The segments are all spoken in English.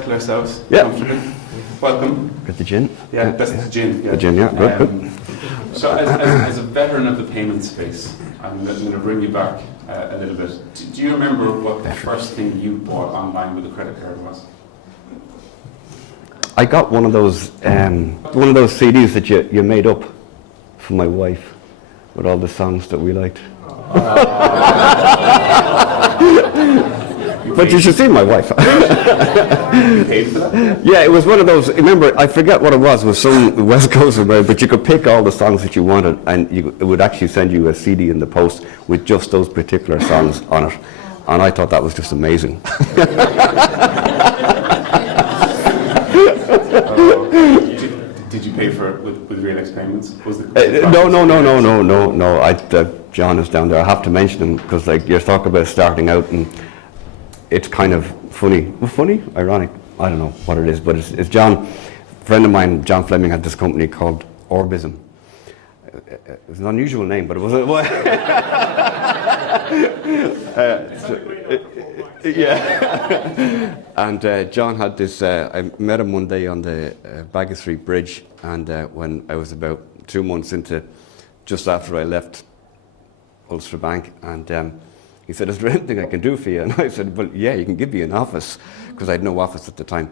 Settle ourselves comfortably. Welcome. Got the gin? Yeah, that's the gin. Yeah. The gin, yeah, good. So as a veteran of the payment space, I'm going to bring you back a little bit. Do you remember what the first thing you bought online with a credit card was? I got one of those CDs that you made up for my wife with all the songs that we liked. But you should see my wife. You paid for that? Yeah, it was one of those. Remember, I forget what it was. It was some West Coast American, but you could pick all the songs that you wanted, and it would actually send you a CD in the post with just those particular songs on it. And I thought that was just amazing. Did you pay for it with Realex payments? Was No. John is down there. I have to mention him because, like, you're talking about starting out, and it's kind of funny. Well, funny? Ironic? I don't know what it is, but it's John. A friend of mine, John Fleming, had this company called Orbism. It's an unusual name, but it was yeah. And John had this. I met him one day on the Baggot Street Bridge, and when I was about 2 months into, just after I left Ulster Bank, and he said, "Is there anything I can do for you?" And I said, "Well, yeah, you can give me an office," because I had no office at the time.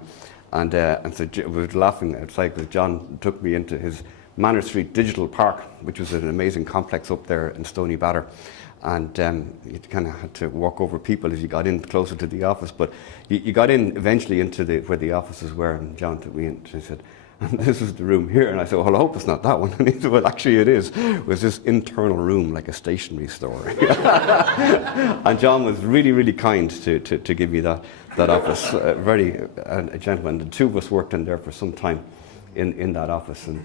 And so we were laughing outside because John took me into his Manor Street Digital Park, which was an amazing complex up there in Stony Batter. And you kind of had to walk over people as you got in closer to the office. But you got in eventually into where the offices were, and John took me in and he said, "This is the room here." And I said, "Well, I hope it's not that one." And he said, "Well, actually it is." It was this internal room, like a stationery store. And John was really, really kind to give me that office. A gentleman. The two of us worked in there for some time in that office. And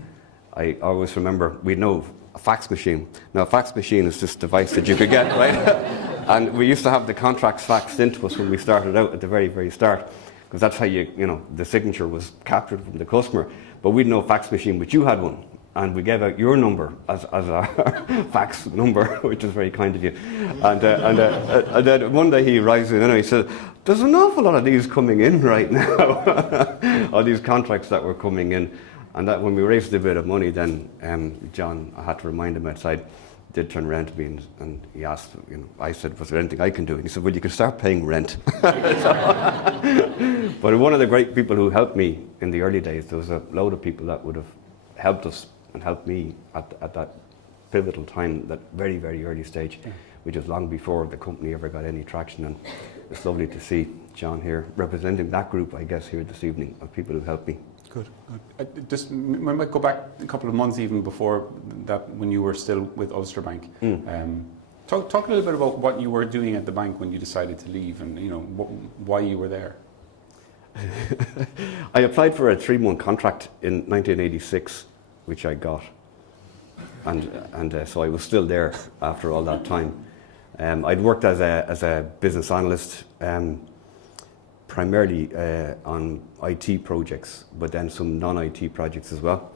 I always remember, we know a fax machine. Now, a fax machine is this device that you could get, right? And we used to have the contracts faxed into us when we started out at the very, very start, because that's how the signature was captured from the customer. But we didn't know a fax machine, but you had one. And we gave out your number as our fax number, which is very kind of you. And then one day he arrives in and he said, "There's an awful lot of these coming in right now." All these contracts that were coming in. And that when we raised a bit of money, then John, I had to remind him outside, did turn around to me and he asked, I said, "Was there anything I can do?" And he said, "Well, you can start paying rent." But one of the great people who helped me in the early days, there was a load of people that would have helped us and helped me at that pivotal time, that very, very early stage, which is long before the company ever got any traction. And it's lovely to see John here representing that group, I guess, here this evening, of people who helped me. Good. We might go back a couple of months even before that, when you were still with Ulster Bank. Talk a little bit about what you were doing at the bank when you decided to leave, and why you were there. I applied for a 3-month contract in 1986, which I got, and so I was still there after all that time. I'd worked as a business analyst. Primarily on IT projects, but then some non-IT projects as well.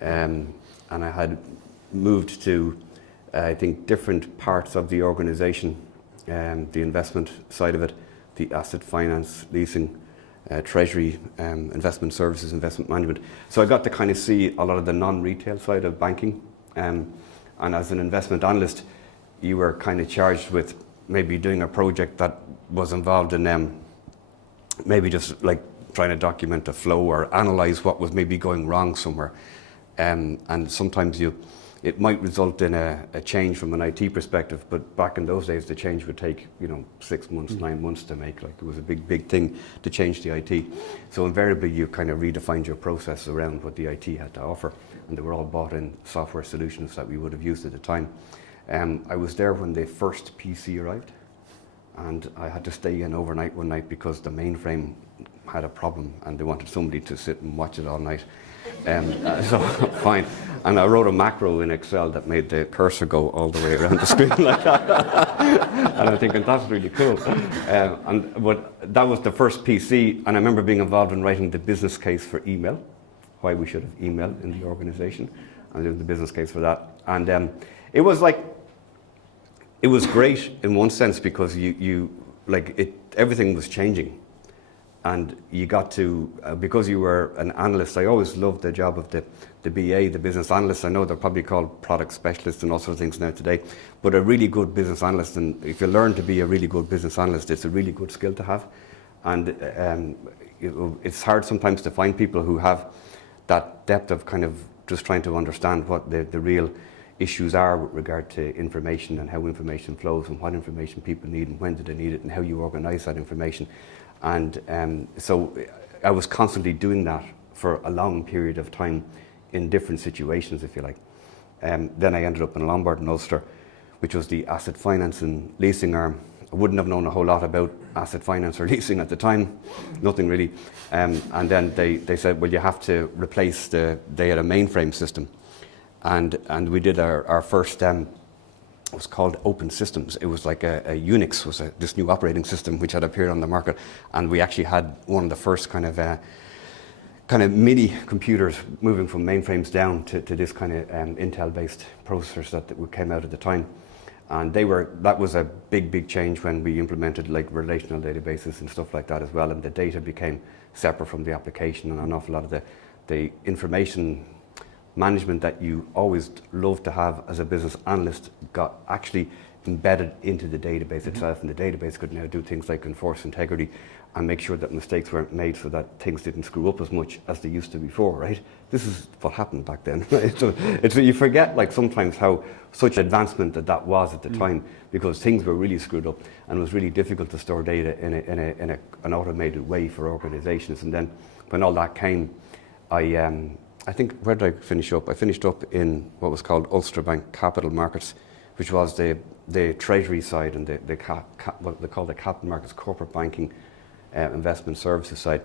And I had moved to, I think, different parts of the organisation, the investment side of it, the asset finance, leasing, treasury, investment services, investment management. So I got to kind of see a lot of the non-retail side of banking. And as an investment analyst, you were kind of charged with maybe doing a project that was involved in maybe just like trying to document a flow or analyze what was maybe going wrong somewhere. And sometimes it might result in a change from an IT perspective, but back in those days the change would take 6 months, 9 months to make. Like, it was a big thing to change the IT. So invariably you kind of redefined your process around what the IT had to offer, and they were all bought in software solutions that we would have used at the time. I was there when the first PC arrived, and I had to stay in overnight one night because the mainframe had a problem and they wanted somebody to sit and watch it all night. So fine. And I wrote a macro in Excel that made the cursor go all the way around the screen like that. And I'm thinking, that's really cool. But that was the first PC, and I remember being involved in writing the business case for email, why we should have email in the organisation, and doing the business case for that. And it was great in one sense because everything was changing. and you got to, because you were an analyst, I always loved the job of the BA, the business analyst. I know they're probably called product specialists and all sorts of things now today, but a really good business analyst, and if you learn to be a really good business analyst, it's a really good skill to have. And it's hard sometimes to find people who have that depth of kind of just trying to understand what the real issues are with regard to information and how information flows and what information people need and when do they need it and how you organise that information. And so I was constantly doing that for a long period of time in different situations, if you like. Then I ended up in Lombard and Ulster, which was the asset finance and leasing arm. I wouldn't have known a whole lot about asset finance or leasing at the time, nothing really. And then they said, well, you have to replace they had a mainframe system. And we did our first, it was called Open Systems. It was like a Unix, was this new operating system which had appeared on the market. And we actually had one of the first kind of mini computers moving from mainframes down to this kind of Intel-based processors that came out at the time. And that was a big change when we implemented like relational databases and stuff like that as well. And the data became separate from the application, and an awful lot of the information management that you always love to have as a business analyst got actually embedded into the database itself, and the database could now do things like enforce integrity and make sure that mistakes weren't made so that things didn't screw up as much as they used to before, right? This is what happened back then, right? So you forget like sometimes how such advancement that was at the time, because things were really screwed up and it was really difficult to store data in an automated way for organizations. And then when all that came, I think, where did I finish up? I finished up in what was called Ulster Bank Capital Markets, which was the treasury side and what they call the capital markets, corporate banking, investment services side.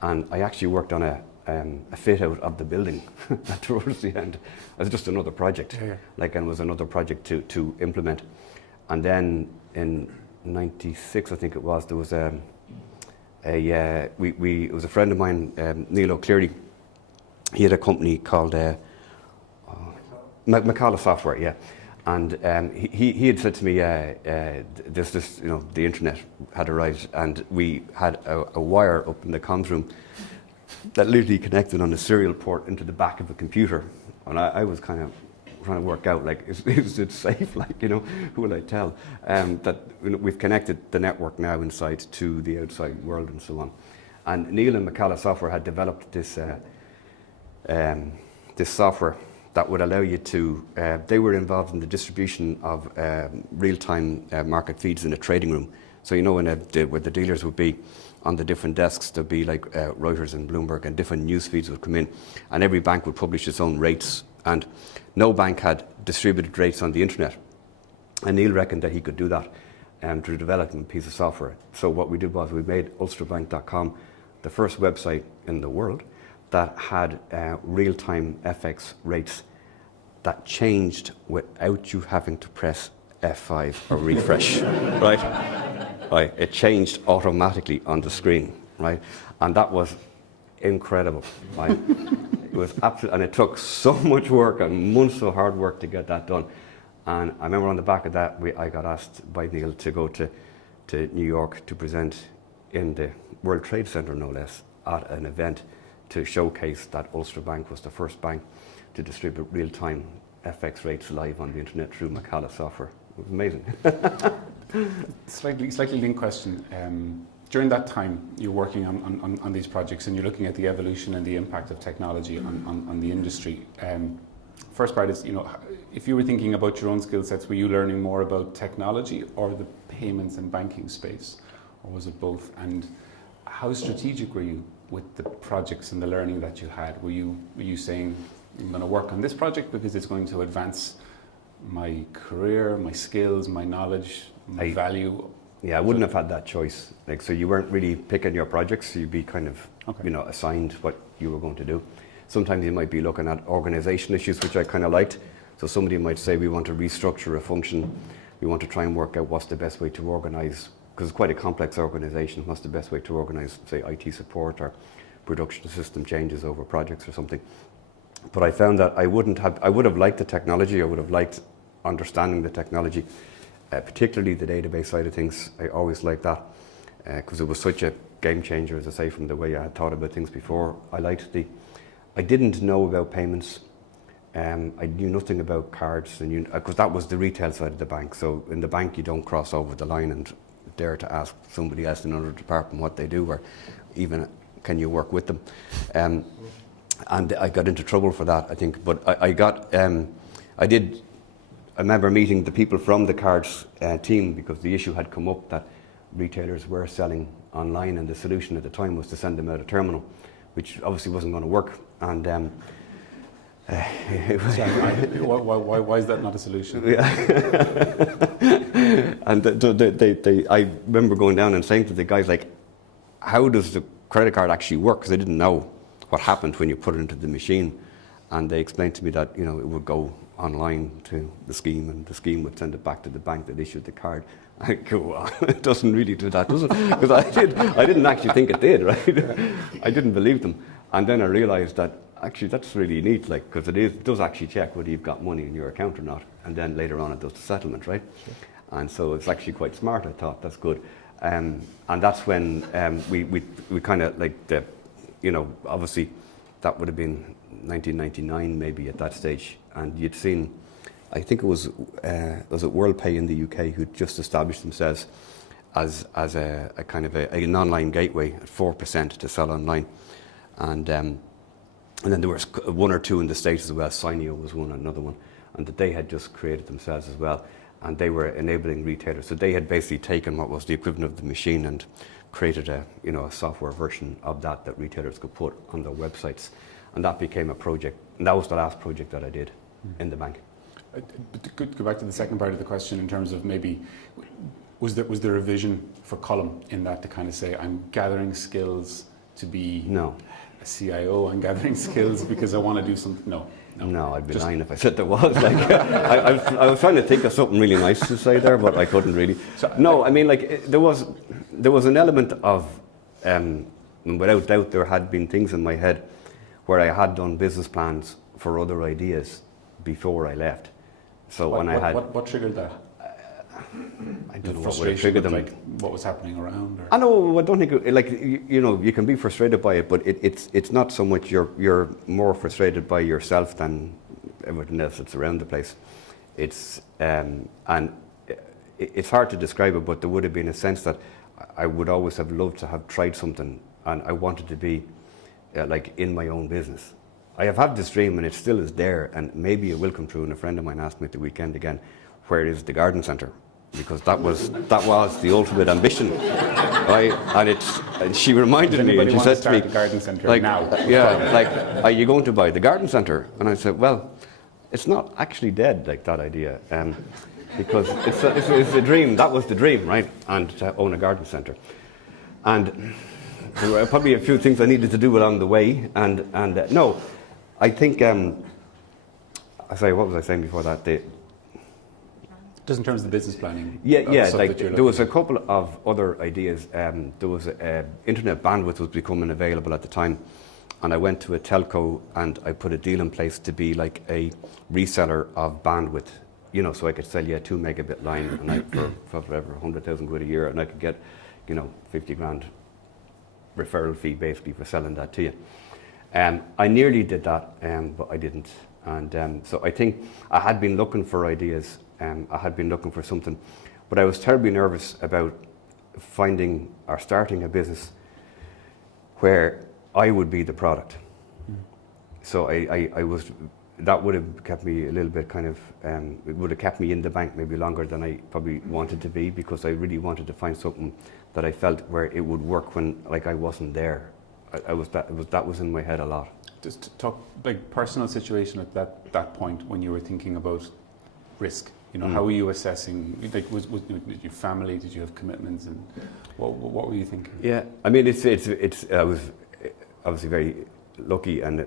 And I actually worked on a fit out of the building towards the end. It was just another project, and it was another project to implement. And then in '96, I think it was, there was it was a friend of mine, Neil O'Cleary. He had a company called McCalla Software, yeah. And he had said to me, the internet had arrived, and we had a wire up in the comms room that literally connected on a serial port into the back of a computer. And I was kind of trying to work out, like, is it safe? Like, who will I tell? That we've connected the network now inside to the outside world and so on. And Neil and McCalla Software had developed this software that would allow you to, they were involved in the distribution of real-time market feeds in a trading room. So where the dealers would be on the different desks, there'd be like Reuters and Bloomberg, and different news feeds would come in, and every bank would publish its own rates, and no bank had distributed rates on the internet. And Neil reckoned that he could do that through developing a piece of software. So what we did was we made ulsterbank.com the first website in the world that had real-time FX rates that changed without you having to press F5 or refresh, right? It changed automatically on the screen, right? And that was incredible, right? It was absolutely, and it took so much work and months of hard work to get that done. And I remember on the back of that, I got asked by Neil to go to New York to present in the World Trade Center, no less, at an event to showcase that Ulster Bank was the first bank to distribute real-time FX rates live on the internet through McCalla Software. It was amazing. Slightly linked question. During that time, you're working on these projects and you're looking at the evolution and the impact of technology on the industry. First part is, if you were thinking about your own skill sets, were you learning more about technology or the payments and banking space, or was it both? And how strategic were you with the projects and the learning that you had? Were you saying, I'm going to work on this project because it's going to advance my career, my skills, my knowledge, my value? Yeah, I wouldn't have had that choice. So you weren't really picking your projects. You'd be kind of, assigned what you were going to do. Sometimes you might be looking at organization issues, which I kind of liked. So somebody might say, we want to restructure a function. We want to try and work out what's the best way to organize, because it's quite a complex organization. What's the best way to organize, say, IT support or production system changes over projects or something. But I found that I would have liked the technology. I would have liked understanding the technology, particularly the database side of things. I always liked that. because it was such a game changer, as I say, from the way I had thought about things before. I didn't know about payments. I knew nothing about cards, because that was the retail side of the bank. So in the bank, you don't cross over the line and dare to ask somebody else in another department what they do, or even can you work with them. And I got into trouble for that, I think. But I remember meeting the people from the cards team, because the issue had come up that retailers were selling online, and the solution at the time was to send them out a terminal, which obviously wasn't going to work. And why is that not a solution? Yeah. And I remember going down and saying to the guys, like, how does the credit card actually work? Because I didn't know what happened when you put it into the machine. And they explained to me that, it would go online to the scheme, and the scheme would send it back to the bank that issued the card. I go, well, it doesn't really do that, does it? Because I didn't actually think it did, right? I didn't believe them. And then I realised that actually that's really neat, like, because it does actually check whether you've got money in your account or not, and then later on it does the settlement, right? Sure. And so it's actually quite smart. I thought that's good, and that's when we kind of like obviously that would have been 1999 maybe at that stage, and you'd seen, I think it was WorldPay in the UK who'd just established themselves as a kind of an online gateway at 4% to sell online, and then there was one or two in the States as well. Sinio was one, another one, and that they had just created themselves as well, and they were enabling retailers. So they had basically taken what was the equivalent of the machine and created a software version of that retailers could put on their websites, and that became a project. And that was the last project that I did in the bank. But to go back to the second part of the question, in terms of maybe, was there a vision for Colm in that, to kind of say, I'm gathering skills to be a CIO, I'm gathering skills because I want to do something? No, I'd be lying if I said there was. Like, I was trying to think of something really nice to say there, but I couldn't really. I mean, like, there was an element of, without doubt, there had been things in my head where I had done business plans for other ideas before I left. So what triggered that? I don't know what would have triggered them. Like what was happening around? Or? I know. I don't think you can be frustrated by it, but it's not so much you're more frustrated by yourself than everything else that's around the place. It's it's hard to describe it, but there would have been a sense that I would always have loved to have tried something, and I wanted to be like in my own business. I have had this dream, and it still is there, and maybe it will come true. And a friend of mine asked me at the weekend again, where is the garden centre? Because that was the ultimate ambition, right? And she reminded me, and she said to me, the garden centre like, now? Are you going to buy the garden centre? And I said, well, it's not actually dead, like that idea, because it's a dream. That was the dream, right? And to own a garden centre, and there were probably a few things I needed to do along the way, and no, I think. Sorry, what was I saying before that? Just in terms of the business planning. Like there was a couple of other ideas. There was internet bandwidth was becoming available at the time, and I went to a telco and I put a deal in place to be like a reseller of bandwidth. So I could sell you a 2 megabit line, and for whatever 100,000 quid a year, and I could get 50 grand referral fee basically for selling that to you. I nearly did that, but I didn't. And so I think I had been looking for ideas. I had been looking for something, but I was terribly nervous about finding or starting a business where I would be the product. So I was. That would have kept me a little bit kind of. It would have kept me in the bank maybe longer than I probably wanted to be, because I really wanted to find something that I felt where it would work when I wasn't there. That was in my head a lot. Just to talk like personal situation at that point when you were thinking about risk. How were you assessing? Like, was did your family? Did you have commitments? And what were you thinking? Yeah, I mean, I was obviously very lucky and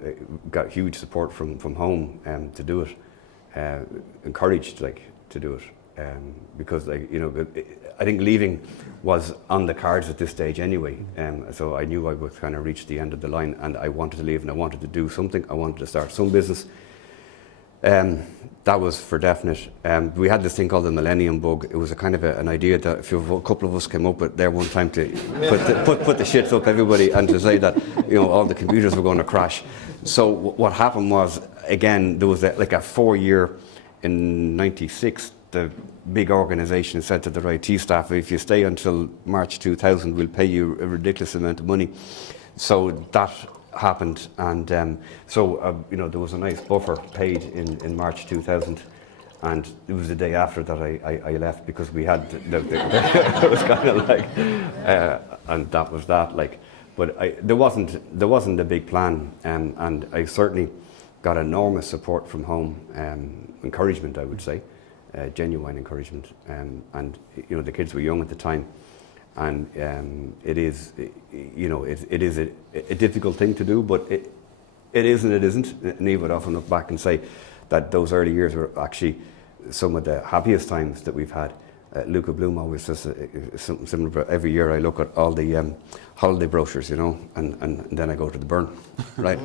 got huge support from home to do it. Encouraged to do it because I think leaving was on the cards at this stage anyway. So I knew I would kind of reach the end of the line, and I wanted to leave, and I wanted to do something. I wanted to start some business. That was for definite. We had this thing called the Millennium Bug. It was a kind of an idea that if a couple of us came up with there one time to put the shits up everybody and to say that all the computers were going to crash. So what happened was, again, there was like a 4-year in '96. The big organisation said to their IT staff, if you stay until March 2000, we'll pay you a ridiculous amount of money. So that happened, and there was a nice buffer paid in March 2000, and it was the day after that I left, because we had it was kind of like and that was that, like. But there wasn't a big plan, and I certainly got enormous support from home, encouragement, I would say, genuine encouragement, and the kids were young at the time. And it is a difficult thing to do, but it is and it isn't. And Eve would often look back and say that those early years were actually some of the happiest times that we've had. Luca Bloom always says something similar. But every year I look at all the holiday brochures, and then I go to the burn, right?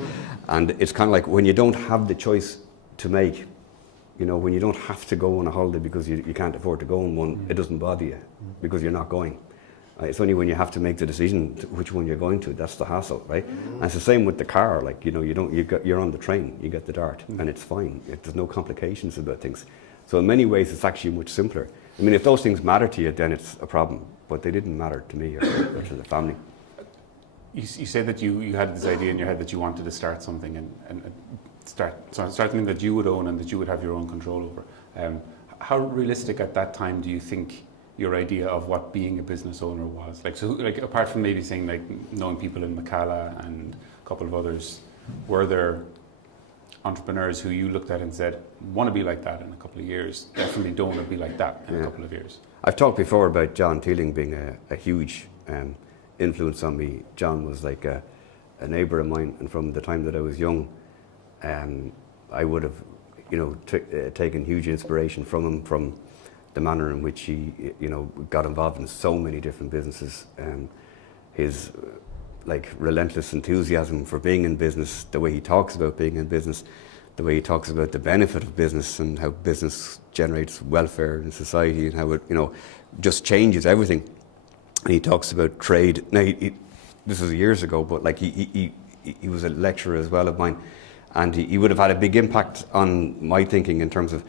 And it's kind of like when you don't have the choice to make, when you don't have to go on a holiday because you can't afford to go on one, it doesn't bother you because you're not going. It's only when you have to make the decision which one you're going to, that's the hassle, right? And it's the same with the car. Like, you're on the train, you get the dart, and it's fine. There's no complications about things. So in many ways, it's actually much simpler. I mean, if those things matter to you, then it's a problem. But they didn't matter to me or to the family. You said that you had this idea in your head that you wanted to start something and start something that you would own and that you would have your own control over. How realistic at that time do you think your idea of what being a business owner was? Like apart from maybe saying like knowing people in Macalla and a couple of others, were there entrepreneurs who you looked at and said, want to be like that in a couple of years, definitely don't want to be like that in a couple of years? I've talked before about John Teeling being a huge influence on me. John was like a neighbour of mine, and from the time that I was young, I would have taken huge inspiration from him, from the manner in which he got involved in so many different businesses, his relentless enthusiasm for being in business, the way he talks about being in business, the way he talks about the benefit of business and how business generates welfare in society and how it just changes everything. And he talks about trade. Now this was years ago, but he was a lecturer as well of mine, and he would have had a big impact on my thinking in terms of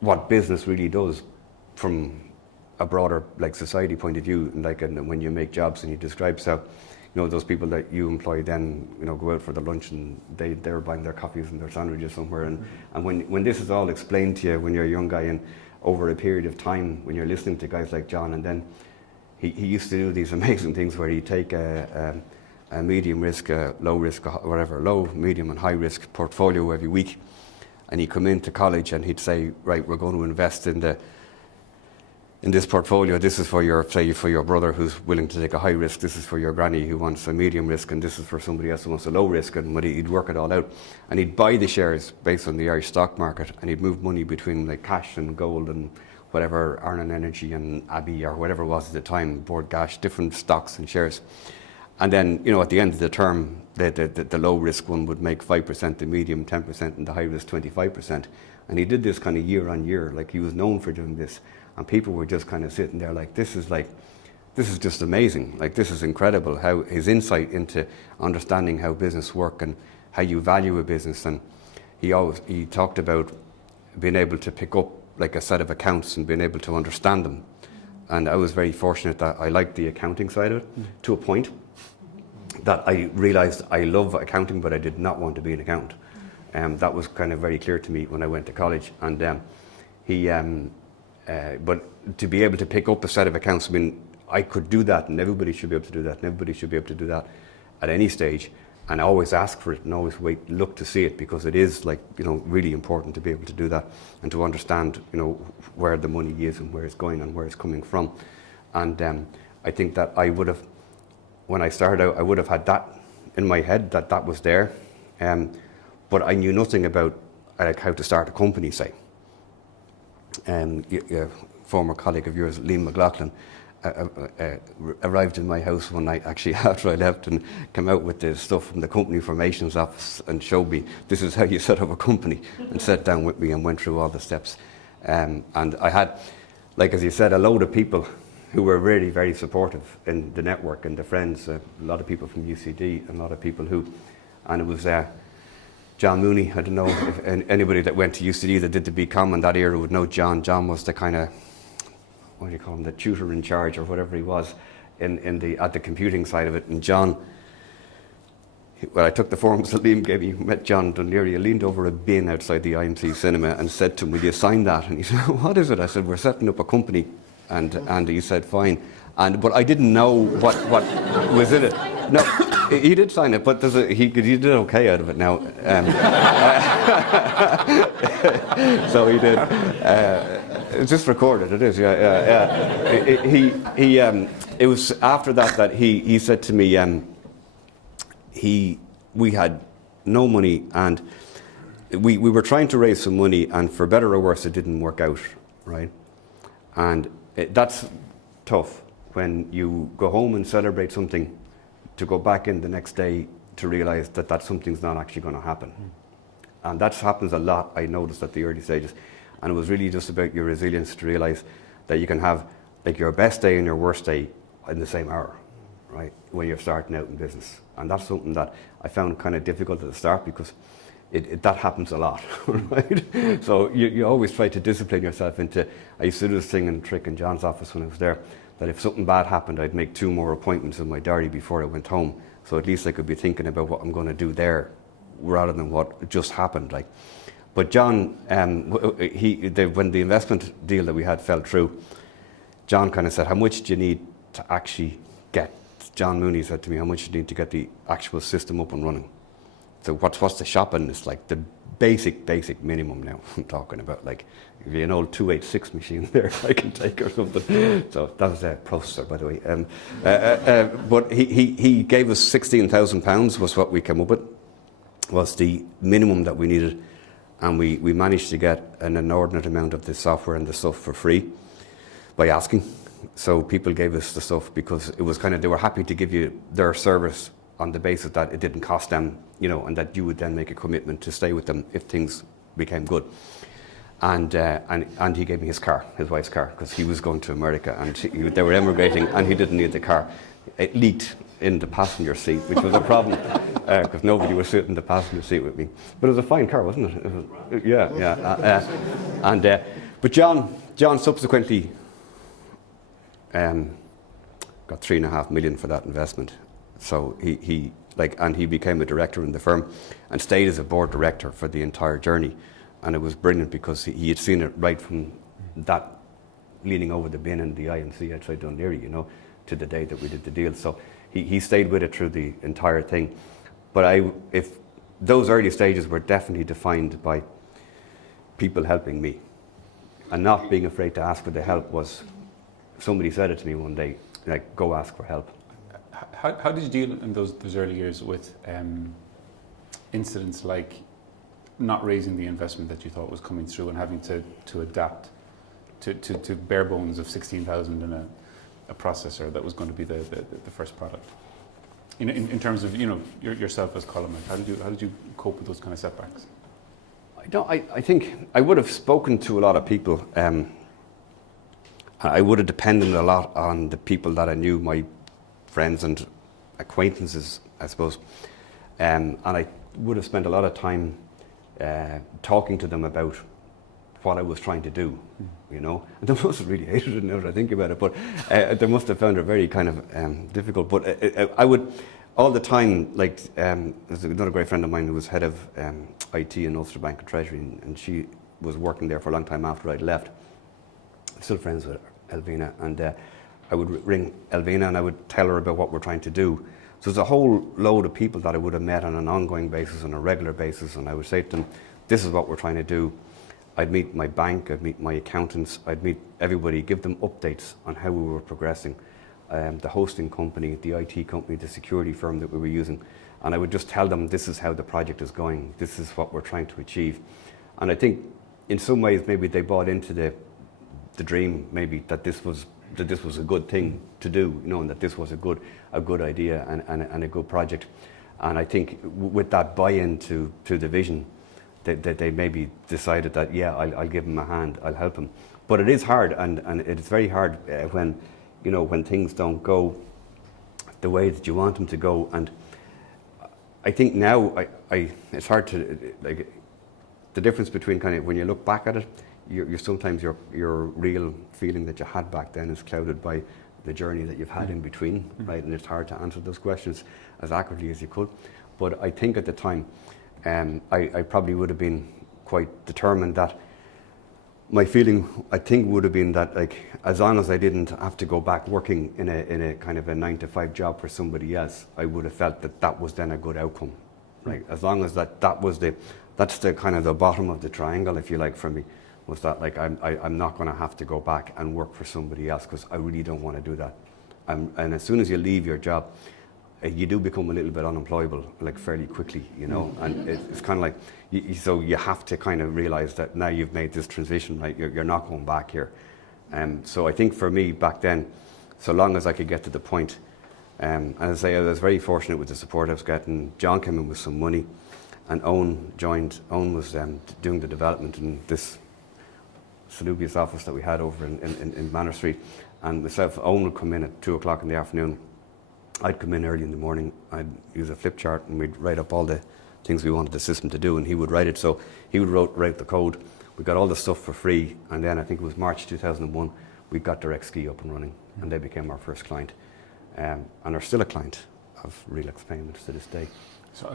what business really does from a broader society point of view, and when you make jobs and he describes how those people that you employ then go out for their lunch and they're buying their coffees and their sandwiches somewhere, and when this is all explained to you when you're a young guy and over a period of time when you're listening to guys like John, and then he used to do these amazing things where he'd take a medium risk, low risk, whatever, low, medium and high risk portfolio every week. And he'd come into college and he'd say, right, we're going to invest in this portfolio. This is for your brother who's willing to take a high risk. This is for your granny who wants a medium risk, and this is for somebody else who wants a low risk. And he'd work it all out, and he'd buy the shares based on the Irish stock market, and he'd move money between cash and gold and whatever, Arnon Energy and Abbey or whatever it was at the time, Bord Gáis, different stocks and shares. And then, at the end of the term, the low risk one would make 5%, the medium 10%, and the high risk 25%. And he did this kind of year on year. He was known for doing this. And people were just kind of sitting there this is just amazing. This is incredible, how his insight into understanding how business work and how you value a business. And he talked about being able to pick up a set of accounts and being able to understand them. And I was very fortunate that I liked the accounting side of it to a point that I realized I love accounting, but I did not want to be an accountant. That was kind of very clear to me when I went to college. And but to be able to pick up a set of accounts, I mean, I could do that, and everybody should be able to do that, and everybody should be able to do that at any stage. And I always ask for it and always look to see it, because it is really important to be able to do that and to understand where the money is and where it's going and where it's coming from. And I think that I would have, when I started out, I would have had that in my head, that was there, but I knew nothing about how to start a company, say. A former colleague of yours, Liam McLaughlin, arrived in my house one night actually after I left and came out with the stuff from the company formations office and showed me, this is how you set up a company, and sat down with me and went through all the steps. And I had, like as you said, a load of people who were really very supportive in the network and the friends, a lot of people from UCD, a lot of people who, and it was John Mooney. I don't know if anybody that went to UCD that did the BCom in that era would know John. John was the kind of, what do you call him, the tutor in charge or whatever he was at the computing side of it. And John, well, I took the forms that Liam gave me, met John Dunleary. I leaned over a bin outside the IMC cinema and said to him, will you sign that? And he said, what is it? I said, we're setting up a company. And he said, fine. But I didn't know what was in it. No, he did sign it, but he did okay out of it now. So he did. It's just recorded, it is, yeah. It was after that he said to me, we had no money, and we were trying to raise some money, and for better or worse, it didn't work out, right? And that's tough when you go home and celebrate something, to go back in the next day to realise that something's not actually going to happen. And that happens a lot, I noticed, at the early stages. And it was really just about your resilience to realise that you can have like your best day and your worst day in the same hour, right, when you're starting out in business. And that's something that I found kind of difficult at the start, because that happens a lot, right? So you always try to discipline yourself into, I used to do this thing and trick in John's office when I was there, that if something bad happened, I'd make 2 more appointments in my diary before I went home. So at least I could be thinking about what I'm going to do there, rather than what just happened. Like, but John, when the investment deal that we had fell through, John kind of said, how much do you need to actually get? John Mooney said to me, how much do you need to get the actual system up and running? So what's the shopping? It's like the basic minimum now. I'm talking about, like, if you an old 286 machine there I can take or something. So that was a processor, by the way. But he gave us £16,000 was what we came up with, was the minimum that we needed. And we managed to get an inordinate amount of the software and the stuff for free by asking. So people gave us the stuff because it was kind of, they were happy to give you their service on the basis that it didn't cost them, you know, and that you would then make a commitment to stay with them if things became good. And he gave me his car, his wife's car, because he was going to America and they were emigrating and he didn't need the car. It leaked in the passenger seat, which was a problem because nobody was sitting in the passenger seat with me. But it was a fine car, wasn't it? Yeah. But John subsequently got $3.5 million for that investment. So he became a director in the firm and stayed as a board director for the entire journey. And it was brilliant because he had seen it right from that leaning over the bin in the IMC outside Dunleary, you know, to the day that we did the deal. So he stayed with it through the entire thing. But if those early stages were definitely defined by people helping me and not being afraid to ask for the help. Was somebody said it to me one day, like, go ask for help. How did you deal in those early years with incidents like not raising the investment that you thought was coming through and having to adapt to bare bones of 16,000 in a processor that was going to be the first product? In terms of, you know, yourself as Colm, how did you cope with those kind of setbacks? I think I would have spoken to a lot of people. I would have depended a lot on the people that I knew, my friends and acquaintances, I suppose. And I would have spent a lot of time talking to them about what I was trying to do, you know. And they must have really hated it now that I think about it, but they must have found it very kind of difficult. But I would, all the time, like, there's another great friend of mine who was head of IT in Ulster Bank and Treasury, and she was working there for a long time after I'd left. I'm still friends with Elvina, and I would ring Elvina and I would tell her about what we're trying to do. So there's a whole load of people that I would have met on an ongoing basis, on a regular basis, and I would say to them, this is what we're trying to do. I'd meet my bank, I'd meet my accountants, I'd meet everybody, give them updates on how we were progressing. The hosting company, the IT company, the security firm that we were using. And I would just tell them, this is how the project is going, this is what we're trying to achieve. And I think in some ways maybe they bought into the dream, maybe, that this was that this was a good thing to do, you know, and that this was a good idea and a good project. And I think with that buy-in to the vision, they maybe decided that, yeah, I'll give him a hand, I'll help him. But it is hard, and it's very hard when, you know, when things don't go the way that you want them to go. And I think now it's hard to, like, the difference between kind of when you look back at it, you're sometimes your real feeling that you had back then is clouded by the journey that you've had in between, right? And it's hard to answer those questions as accurately as you could. But I think at the time, I probably would have been quite determined that my feeling, I think, would have been that, like, as long as I didn't have to go back working in a kind of a 9-to-5 job for somebody else, I would have felt that was then a good outcome, right? As long as that's the kind of the bottom of the triangle, if you like, for me, was that, like, I'm not going to have to go back and work for somebody else, because I really don't want to do that. And as soon as you leave your job, you do become a little bit unemployable, like, fairly quickly, you know. And it's kind of like, so you have to kind of realize that now you've made this transition, right? You're not going back here. So I think for me back then, so long as I could get to the point, and as I say, I was very fortunate with the support I was getting. John came in with some money, and Owen joined. Owen was doing the development in this salubrious office that we had over in Manor Street, and myself, Owen would come in at 2 o'clock in the afternoon. I'd come in early in the morning, I'd use a flip chart, and we'd write up all the things we wanted the system to do, and he would write it. So he would write the code. We got all the stuff for free, and then I think it was March 2001, we got Direct Ski up and running, and they became our first client, and are still a client of Relax Payments to this day. So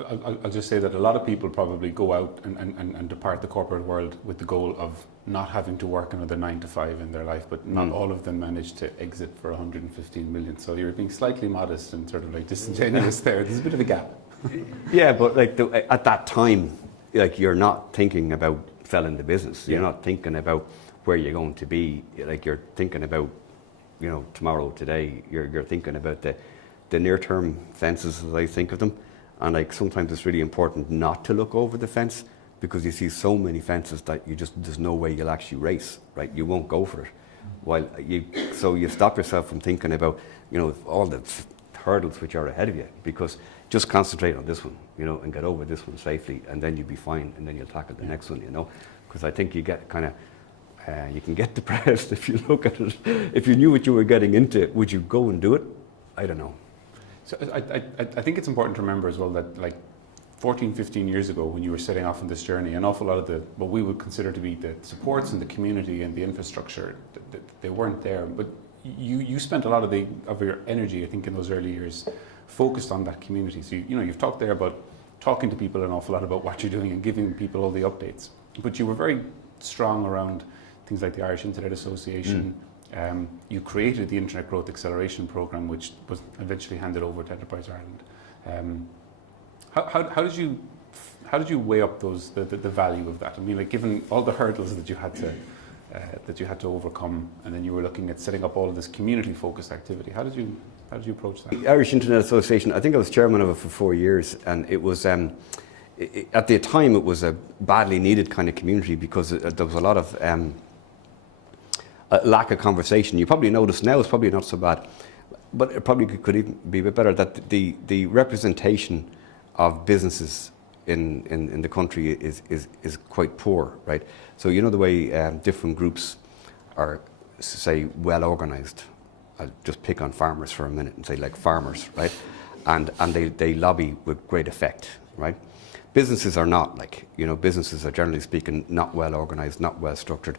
I'll just say that a lot of people probably go out and depart the corporate world with the goal of not having to work another 9-to-5 in their life, but not all of them manage to exit for 115 million. So you're being slightly modest and sort of like disingenuous there. There's a bit of a gap. Yeah, but like at that time, like, you're not thinking about selling the business. You're not thinking about where you're going to be. Like, you're thinking about, you know, tomorrow, today. You're thinking about the near-term fences, as I think of them. And, like, sometimes it's really important not to look over the fence, because you see so many fences that there's no way you'll actually race, right? You won't go for it. So you stop yourself from thinking about, you know, all the hurdles which are ahead of you, because just concentrate on this one, you know, and get over this one safely, and then you'll be fine, and then you'll tackle the next one, you know. Because I think you get kind of, you can get depressed if you look at it. If you knew what you were getting into, would you go and do it? I don't know. So I think it's important to remember as well that, like, 14, 15 years ago, when you were setting off on this journey, an awful lot of what we would consider to be the supports and the community and the infrastructure, they weren't there. But you spent a lot of your energy, I think, in those early years, focused on that community. So you've talked there about talking to people an awful lot about what you're doing and giving people all the updates. But you were very strong around things like the Irish Internet Association. You created the Internet Growth Acceleration Programme, which was eventually handed over to Enterprise Ireland. How did you weigh up the value of that? I mean, like, given all the hurdles that you had to overcome, and then you were looking at setting up all of this community-focused activity. How did you approach that? The Irish Internet Association, I think I was chairman of it for 4 years, and it was at the time it was a badly needed kind of community, because there was a lot of a lack of conversation. You probably notice now it's probably not so bad, but it probably could even be a bit better, that the representation of businesses in the country is quite poor, right? So you know the way different groups are, say, well organised. I'll just pick on farmers for a minute and say, like, farmers, right? And they lobby with great effect, right? Businesses are not, like, you know, businesses are, generally speaking, not well organised, not well structured,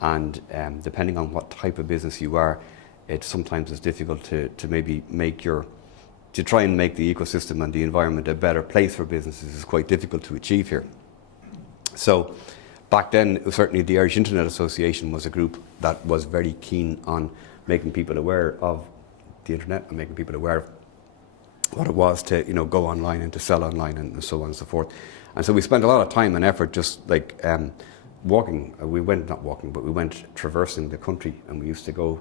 and depending on what type of business you are, it sometimes is difficult to maybe to try and make the ecosystem and the environment a better place for businesses is quite difficult to achieve here. So back then, certainly the Irish Internet Association was a group that was very keen on making people aware of the internet and making people aware of what it was to, you know, go online and to sell online and so on and so forth. And so we spent a lot of time and effort just like walking. We went traversing the country, and we used to go,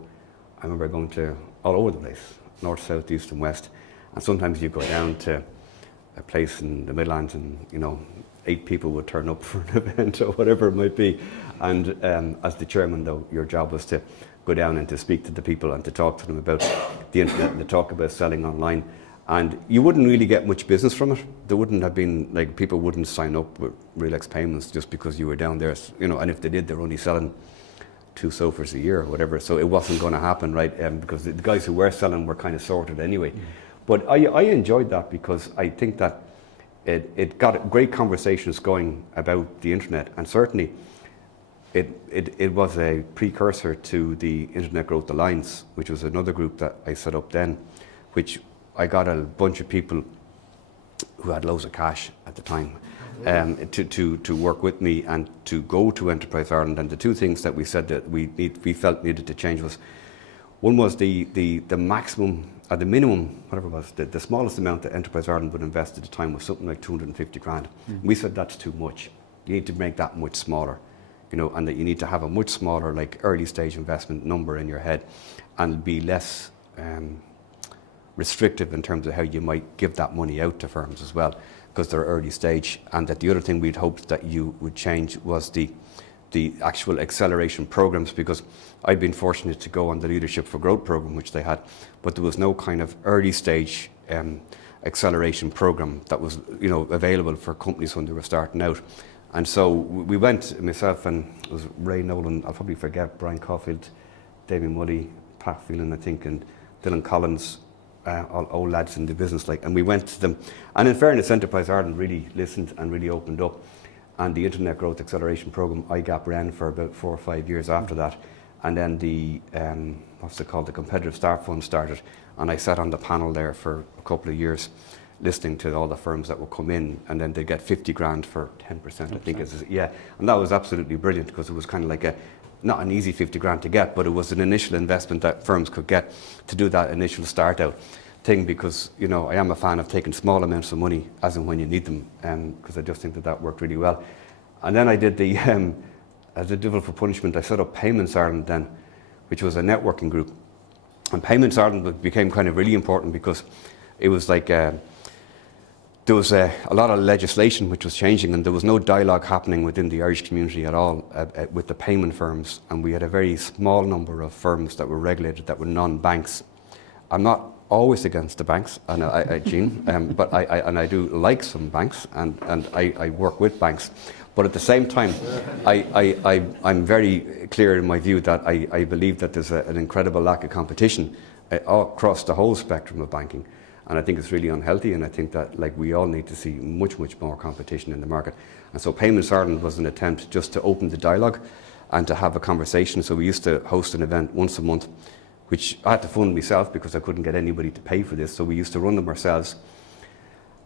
I remember going to all over the place, north, south, east and west. And sometimes you go down to a place in the Midlands and, you know, 8 people would turn up for an event or whatever it might be. And as the chairman, though, your job was to go down and to speak to the people and to talk to them about the internet and to talk about selling online. And you wouldn't really get much business from it. There wouldn't have been, like, people wouldn't sign up with RealX Payments just because you were down there, you know, and if they did, they're only selling 2 sofas a year or whatever, so it wasn't going to happen, right? Because the guys who were selling were kind of sorted anyway. But I enjoyed that because I think that it got great conversations going about the internet, and certainly it was a precursor to the Internet Growth Alliance, which was another group that I set up then, which I got a bunch of people who had loads of cash at the time to work with me and to go to Enterprise Ireland. And the 2 things that we said that we felt needed to change was, one was the maximum, or the minimum, whatever it was, the smallest amount that Enterprise Ireland would invest at the time was something like 250 grand. We said that's too much. You need to make that much smaller, you know, and that you need to have a much smaller, like, early stage investment number in your head, and be less restrictive in terms of how you might give that money out to firms as well, because they're early stage. And that the other thing we'd hoped that you would change was the actual acceleration programs, because I'd been fortunate to go on the Leadership for Growth program, which they had, but there was no kind of early stage acceleration program that was, you know, available for companies when they were starting out. And so we went, myself and it was Ray Nolan, I'll probably forget, Brian Caulfield, Damien Muddy, Pat Phelan, I think, and Dylan Collins, all old lads in the business, like, and we went to them. And in fairness, Enterprise Ireland really listened and really opened up. And the Internet Growth Acceleration Programme, IGAP, ran for about 4 or 5 years after that. And then the, what's it called, the Competitive Start Fund started. And I sat on the panel there for a couple of years, listening to all the firms that would come in, and then they get 50 grand for 10%, I think. Yeah, and that was absolutely brilliant, because it was kind of like not an easy 50 grand to get, but it was an initial investment that firms could get to do that initial start out thing, because, you know, I am a fan of taking small amounts of money as and when you need them, because I just think that worked really well. And then I did as a Devil for Punishment, I set up Payments Ireland then, which was a networking group. And Payments Ireland became kind of really important, because it was like there was a lot of legislation which was changing, and there was no dialogue happening within the Irish community at all with the payment firms. And we had a very small number of firms that were regulated that were non-banks. I'm not always against the banks, and Gene, but I do like some banks, and I work with banks. But at the same time, I'm very clear in my view that I believe that there's an incredible lack of competition across the whole spectrum of banking. And I think it's really unhealthy, and I think that, like, we all need to see much more competition in the market. And so Payments Ireland was an attempt just to open the dialogue and to have a conversation. So we used to host an event once a month, which I had to fund myself because I couldn't get anybody to pay for this. So we used to run them ourselves,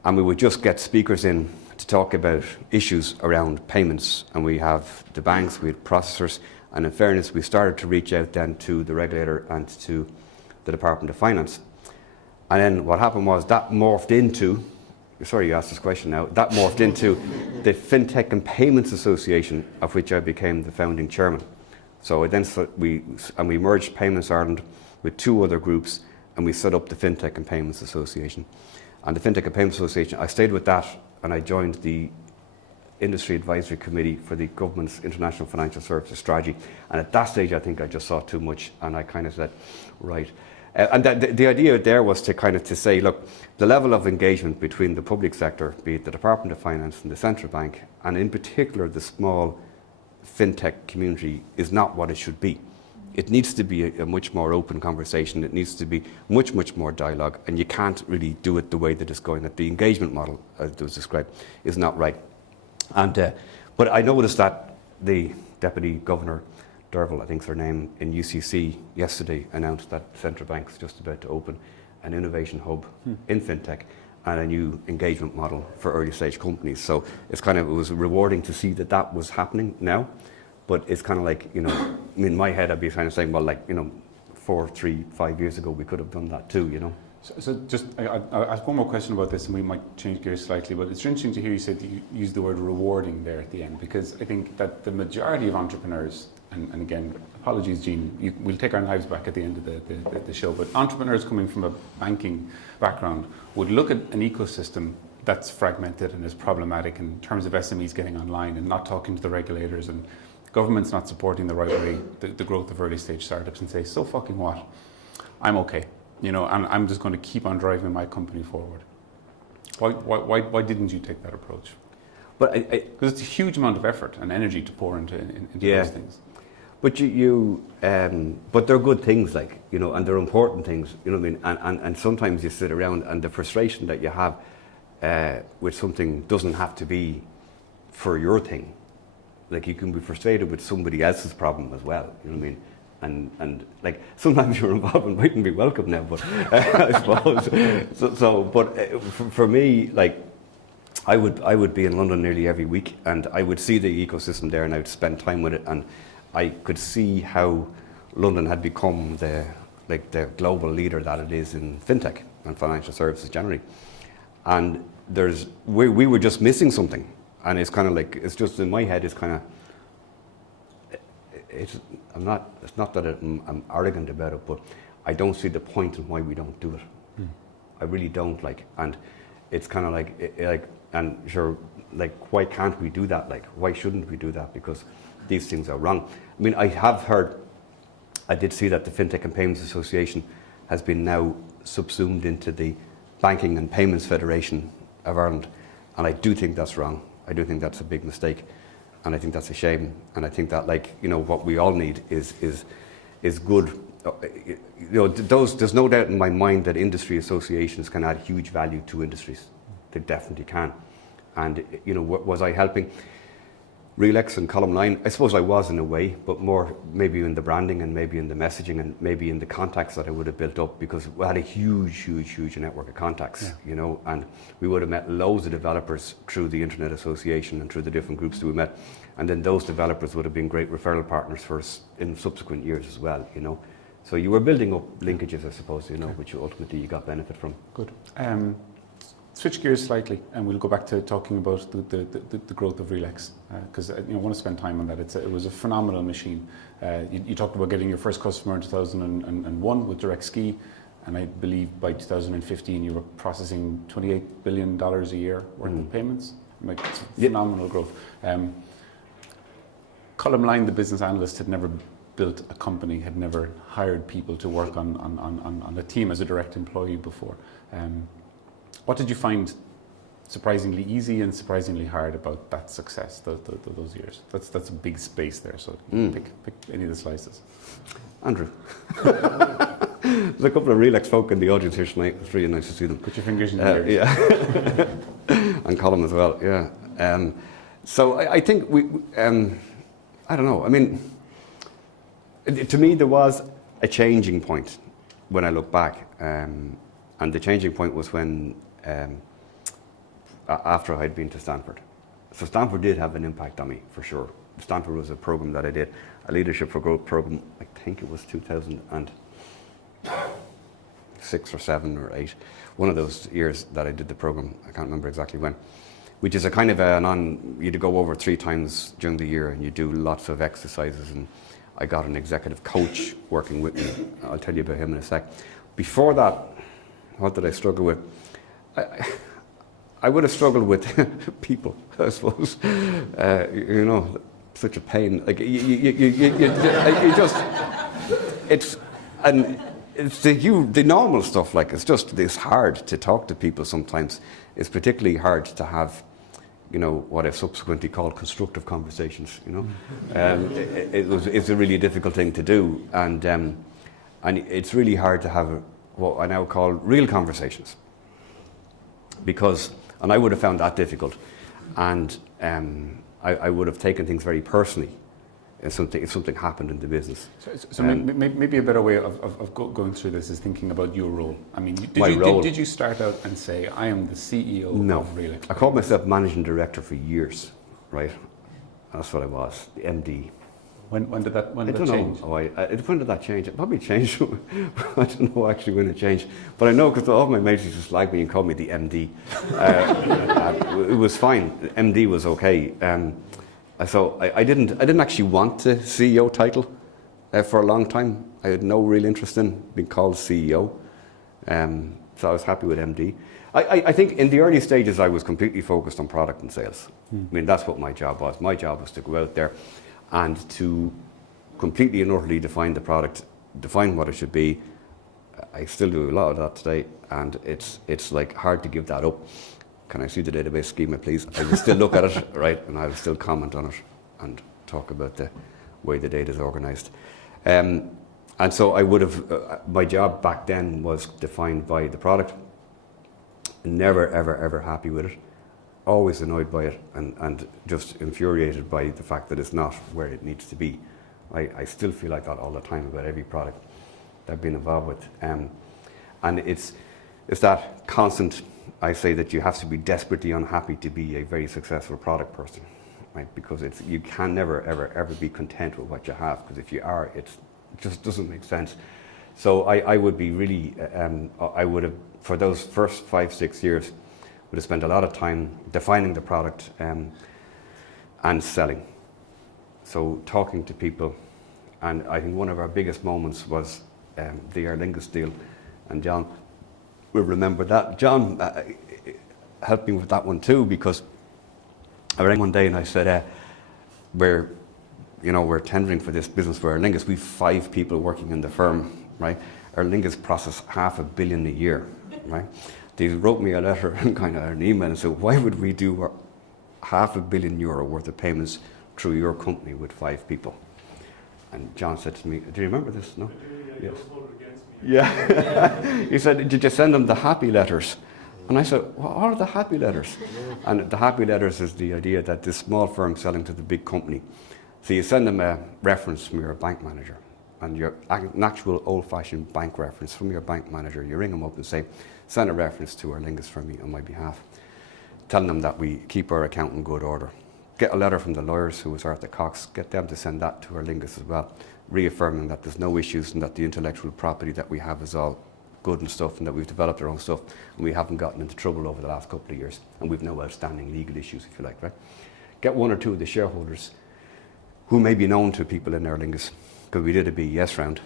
and we would just get speakers in to talk about issues around payments. And we have the banks, we had processors, and in fairness, we started to reach out then to the regulator and to the Department of Finance. And then what happened was that morphed into, sorry you asked this question now, that morphed into the FinTech and Payments Association, of which I became the founding chairman. So we merged Payments Ireland with 2 other groups, and we set up the FinTech and Payments Association. And the FinTech and Payments Association, I stayed with that, and I joined the Industry Advisory Committee for the government's International Financial Services Strategy. And at that stage, I think I just saw too much, and I kind of said, right. And the idea there was to say, look, the level of engagement between the public sector, be it the Department of Finance and the Central Bank, and in particular the small fintech community, is not what it should be. It needs to be a much more open conversation. It needs to be much more dialogue, and you can't really do it the way that it's going. That the engagement model, as it was described, is not right. And but I noticed that the Deputy Governor Derval, I think is her name, in UCC yesterday announced that Central Bank's just about to open an innovation hub in fintech and a new engagement model for early stage companies. So it was rewarding to see that was happening now, but it's kind of like, you know, in my head I'd be kind of saying, well, like, you know, 4, 3, 5 years ago we could have done that too, you know. So just, I'll ask one more question about this, and we might change gears slightly, but it's interesting to hear you said you use the word rewarding there at the end, because I think that the majority of entrepreneurs, and again, apologies, Gene, we'll take our knives back at the end of the show, but entrepreneurs coming from a banking background would look at an ecosystem that's fragmented and is problematic in terms of SMEs getting online and not talking to the regulators and government's not supporting the right way the growth of early stage startups, and say, so fucking what? I'm okay, and I'm just going to keep on driving my company forward. Why didn't you take that approach? But because it's a huge amount of effort and energy to pour into those things. But but they're good things, and they're important things, you know what I mean? And sometimes you sit around and the frustration that you have with something doesn't have to be for your thing. Like, you can be frustrated with somebody else's problem as well, you know what I mean? And sometimes your involvement mightn't be welcome now, but I suppose. But for me, I would be in London nearly every week, and I would see the ecosystem there, and I would spend time with it, and I could see how London had become the global leader that it is in fintech and financial services generally. And we were just missing something, and it's kind of it's just in my head. It's kind of it's not that I'm arrogant about it, but I don't see the point in why we don't do it. I really don't, and it's kind of and sure, why can't we do that? Why shouldn't we do that? Because these things are wrong. I mean, I did see that the Fintech and Payments Association has been now subsumed into the Banking and Payments Federation of Ireland, and I do think that's wrong. I do think that's a big mistake, and I think that's a shame. And I think that what we all need is good. There's no doubt in my mind that industry associations can add huge value to industries. They definitely can. And was I helping Relax and Colm Lyon? I suppose I was in a way, but more maybe in the branding and maybe in the messaging and maybe in the contacts that I would have built up, because we had a huge network of contacts, and we would have met loads of developers through the Internet Association and through the different groups that we met, and then those developers would have been great referral partners for us in subsequent years as well, So you were building up linkages, I suppose, which ultimately you got benefit from. Good. Switch gears slightly, and we'll go back to talking about the growth of Relax, because I want to spend time on that. It was a phenomenal machine. You talked about getting your first customer in 2001 with Direct Ski, and I believe by 2015 you were processing $28 billion a year worth of payments. It's phenomenal growth. Colm Lyon, the business analyst, had never built a company, had never hired people to work on a team as a direct employee before. What did you find surprisingly easy and surprisingly hard about that success, those years? That's a big space there, so pick any of the slices. Andrew. There's a couple of Relax folk in the audience here tonight. It's really nice to see them. Put your fingers in the ears. Yeah. And Colm as well, yeah. So I think I don't know, I mean, to me there was a changing point when I look back. And the changing point was when after I'd been to Stanford. So Stanford did have an impact on me, for sure. Stanford was a program that I did, a Leadership for Growth program. I think it was 2006 or 7 or 8. One of those years that I did the program, I can't remember exactly when, which is a kind of you'd go over 3 times during the year and you do lots of exercises, and I got an executive coach working with me. I'll tell you about him in a sec. Before that, what did I struggle with? I would have struggled with people, I suppose. Such a pain. You just, it's the normal stuff. It's hard to talk to people sometimes. It's particularly hard to have, what I've subsequently called constructive conversations. It's a really difficult thing to do, and it's really hard to have what I now call real conversations, and I would have found that difficult, and I would have taken things very personally if something happened in the business. So maybe a better way of going through this is thinking about your role. I mean, did you start out and say, I am the CEO of Relax? I called myself managing director for years, right? That's what I was, the MD. When did that change? When did that change? It probably changed. I don't know actually when it changed, but I know because all my mates used to slag me and call me the MD. It was fine. MD was okay. So I didn't actually want the CEO title for a long time. I had no real interest in being called CEO. So I was happy with MD. I think in the early stages I was completely focused on product and sales. I mean, that's what my job was. My job was to go out there and to completely and utterly define the product, define what it should be. I still do a lot of that today, and it's like hard to give that up. Can I see the database schema, please? I will still look at it, right, and I will still comment on it and talk about the way the data is organised. And so I would have, my job back then was defined by the product. Never, ever, ever happy with it. Always annoyed by it, and just infuriated by the fact that it's not where it needs to be. I still feel like that all the time about every product that I've been involved with. And it's that constant, I say that you have to be desperately unhappy to be a very successful product person, right? Because you can never, ever, ever be content with what you have, because if you are, it just doesn't make sense. So I would be really, I would have, for those first 5-6 years, would have spent a lot of time defining the product and selling. So talking to people, and I think one of our biggest moments was the Aer Lingus deal, and John will remember that. John helped me with that one too, because I rang one day and I said, we're tendering for this business for Aer Lingus. We've 5 people working in the firm, right? Aer Lingus process $500 million a year, right? They wrote me a letter and kind of an email and said, why would we do €500 million worth of payments through your company with 5 people? And John said to me, do you remember this? No? Yes. Yeah. He said, did you send them the happy letters? And I said, what are the happy letters? And the happy letters is the idea that this small firm selling to the big company. So you send them a reference from your bank manager, and an actual old-fashioned bank reference from your bank manager. You ring them up and say, send a reference to Aer Lingus for me on my behalf. Telling them that we keep our account in good order. Get a letter from the lawyers, who was Arthur Cox, get them to send that to Aer Lingus as well, reaffirming that there's no issues and that the intellectual property that we have is all good and stuff, and that we've developed our own stuff, and we haven't gotten into trouble over the last couple of years, and we've no outstanding legal issues, if you like, right? Get 1 or 2 of the shareholders who may be known to people in Aer Lingus, because we did a BES round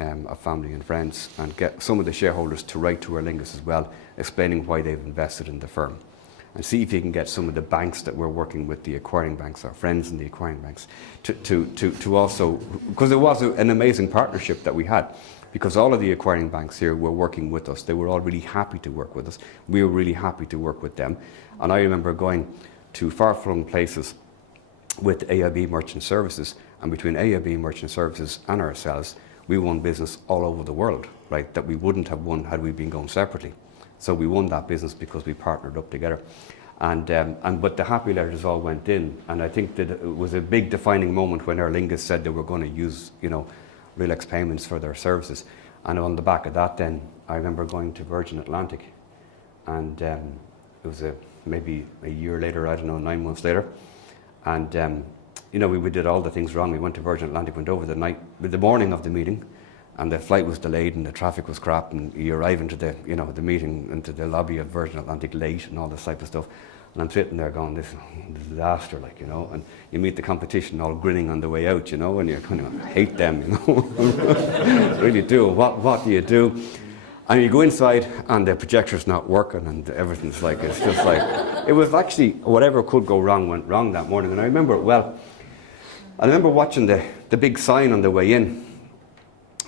of family and friends, and get some of the shareholders to write to Aer Lingus as well, explaining why they've invested in the firm. And see if you can get some of the banks that we're working with, the acquiring banks, our friends in the acquiring banks, to also, because it was an amazing partnership that we had, because all of the acquiring banks here were working with us. They were all really happy to work with us. We were really happy to work with them. And I remember going to far-flung places with AIB Merchant Services, and between AIB Merchant Services and ourselves, we won business all over the world, right, that we wouldn't have won had we been going separately. So we won that business because we partnered up together. But the happy letters all went in, and I think that it was a big defining moment when Aer Lingus said they were going to use, Relax Payments for their services. And on the back of that then, I remember going to Virgin Atlantic, and it was maybe a year later, I don't know, 9 months later. And we did all the things wrong. We went to Virgin Atlantic, went over the morning of the meeting, and the flight was delayed and the traffic was crap, and you arrive into the meeting, into the lobby of Virgin Atlantic late and all this type of stuff. And I'm sitting there going, this is a disaster, and you meet the competition all grinning on the way out, and you kind of hate them, really do. What do you do? And you go inside and the projector's not working and everything's it's just it was actually whatever could go wrong went wrong that morning. And I remember it well. I remember watching the big sign on the way in,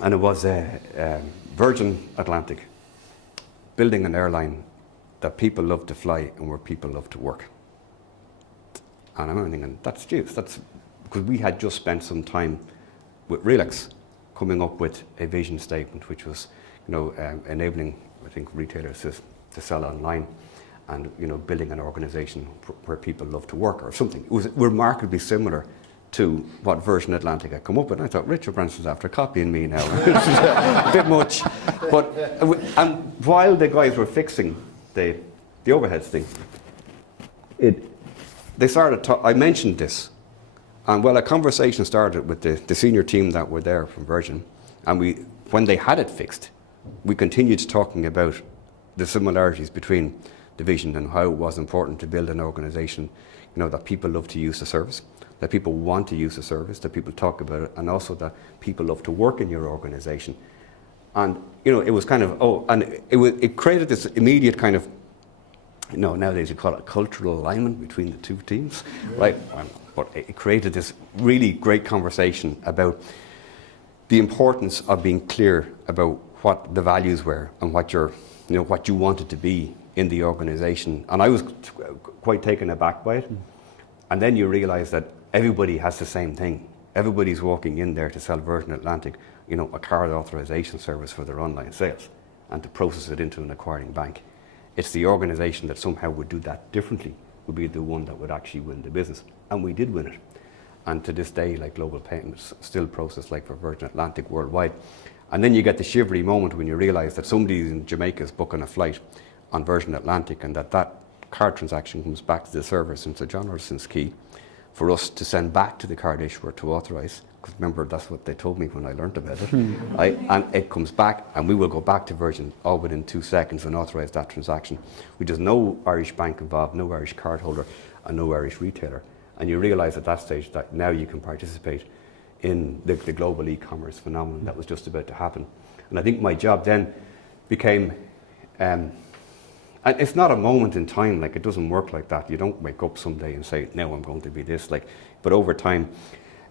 and it was Virgin Atlantic, building an airline that people love to fly and where people love to work. And I'm thinking, that's because we had just spent some time with Relax coming up with a vision statement, which was enabling, I think, retailers to sell online, and building an organisation where people love to work or something. It was remarkably similar to what Virgin Atlantic had come up with. And I thought, Richard Branson's after copying me now. It's a bit much. And while the guys were fixing the overheads thing, they started I mentioned this, and a conversation started with the senior team that were there from Virgin, and when they had it fixed, we continued talking about the similarities between the vision and how it was important to build an organisation, that people love to use the service, that people want to use the service, that people talk about it, and also that people love to work in your organisation. And it was kind of it created this immediate kind of, nowadays you call it cultural alignment between the two teams, right? but it created this really great conversation about the importance of being clear about what the values were and what what you wanted to be in the organisation. And I was quite taken aback by it. And then you realise that everybody has the same thing. Everybody's walking in there to sell Virgin Atlantic, a card authorisation service for their online sales and to process it into an acquiring bank. It's the organisation that somehow would do that differently would be the one that would actually win the business. And we did win it. And to this day, like Global Payments still process like for Virgin Atlantic worldwide. And then you get the shivery moment when you realise that somebody in Jamaica is booking a flight on Virgin Atlantic and that card transaction comes back to the server in Sir John Robertson's Quay for us to send back to the card issuer to authorise. Because remember, that's what they told me when I learnt about it. And it comes back and we will go back to Virgin all within 2 seconds and authorise that transaction. There's no Irish bank involved, no Irish card holder and no Irish retailer. And you realise at that stage that now you can participate in the global e-commerce phenomenon that was just about to happen. And I think my job then became, and it's not a moment in time, like it doesn't work like that. You don't wake up someday and say, now I'm going to be this. But over time,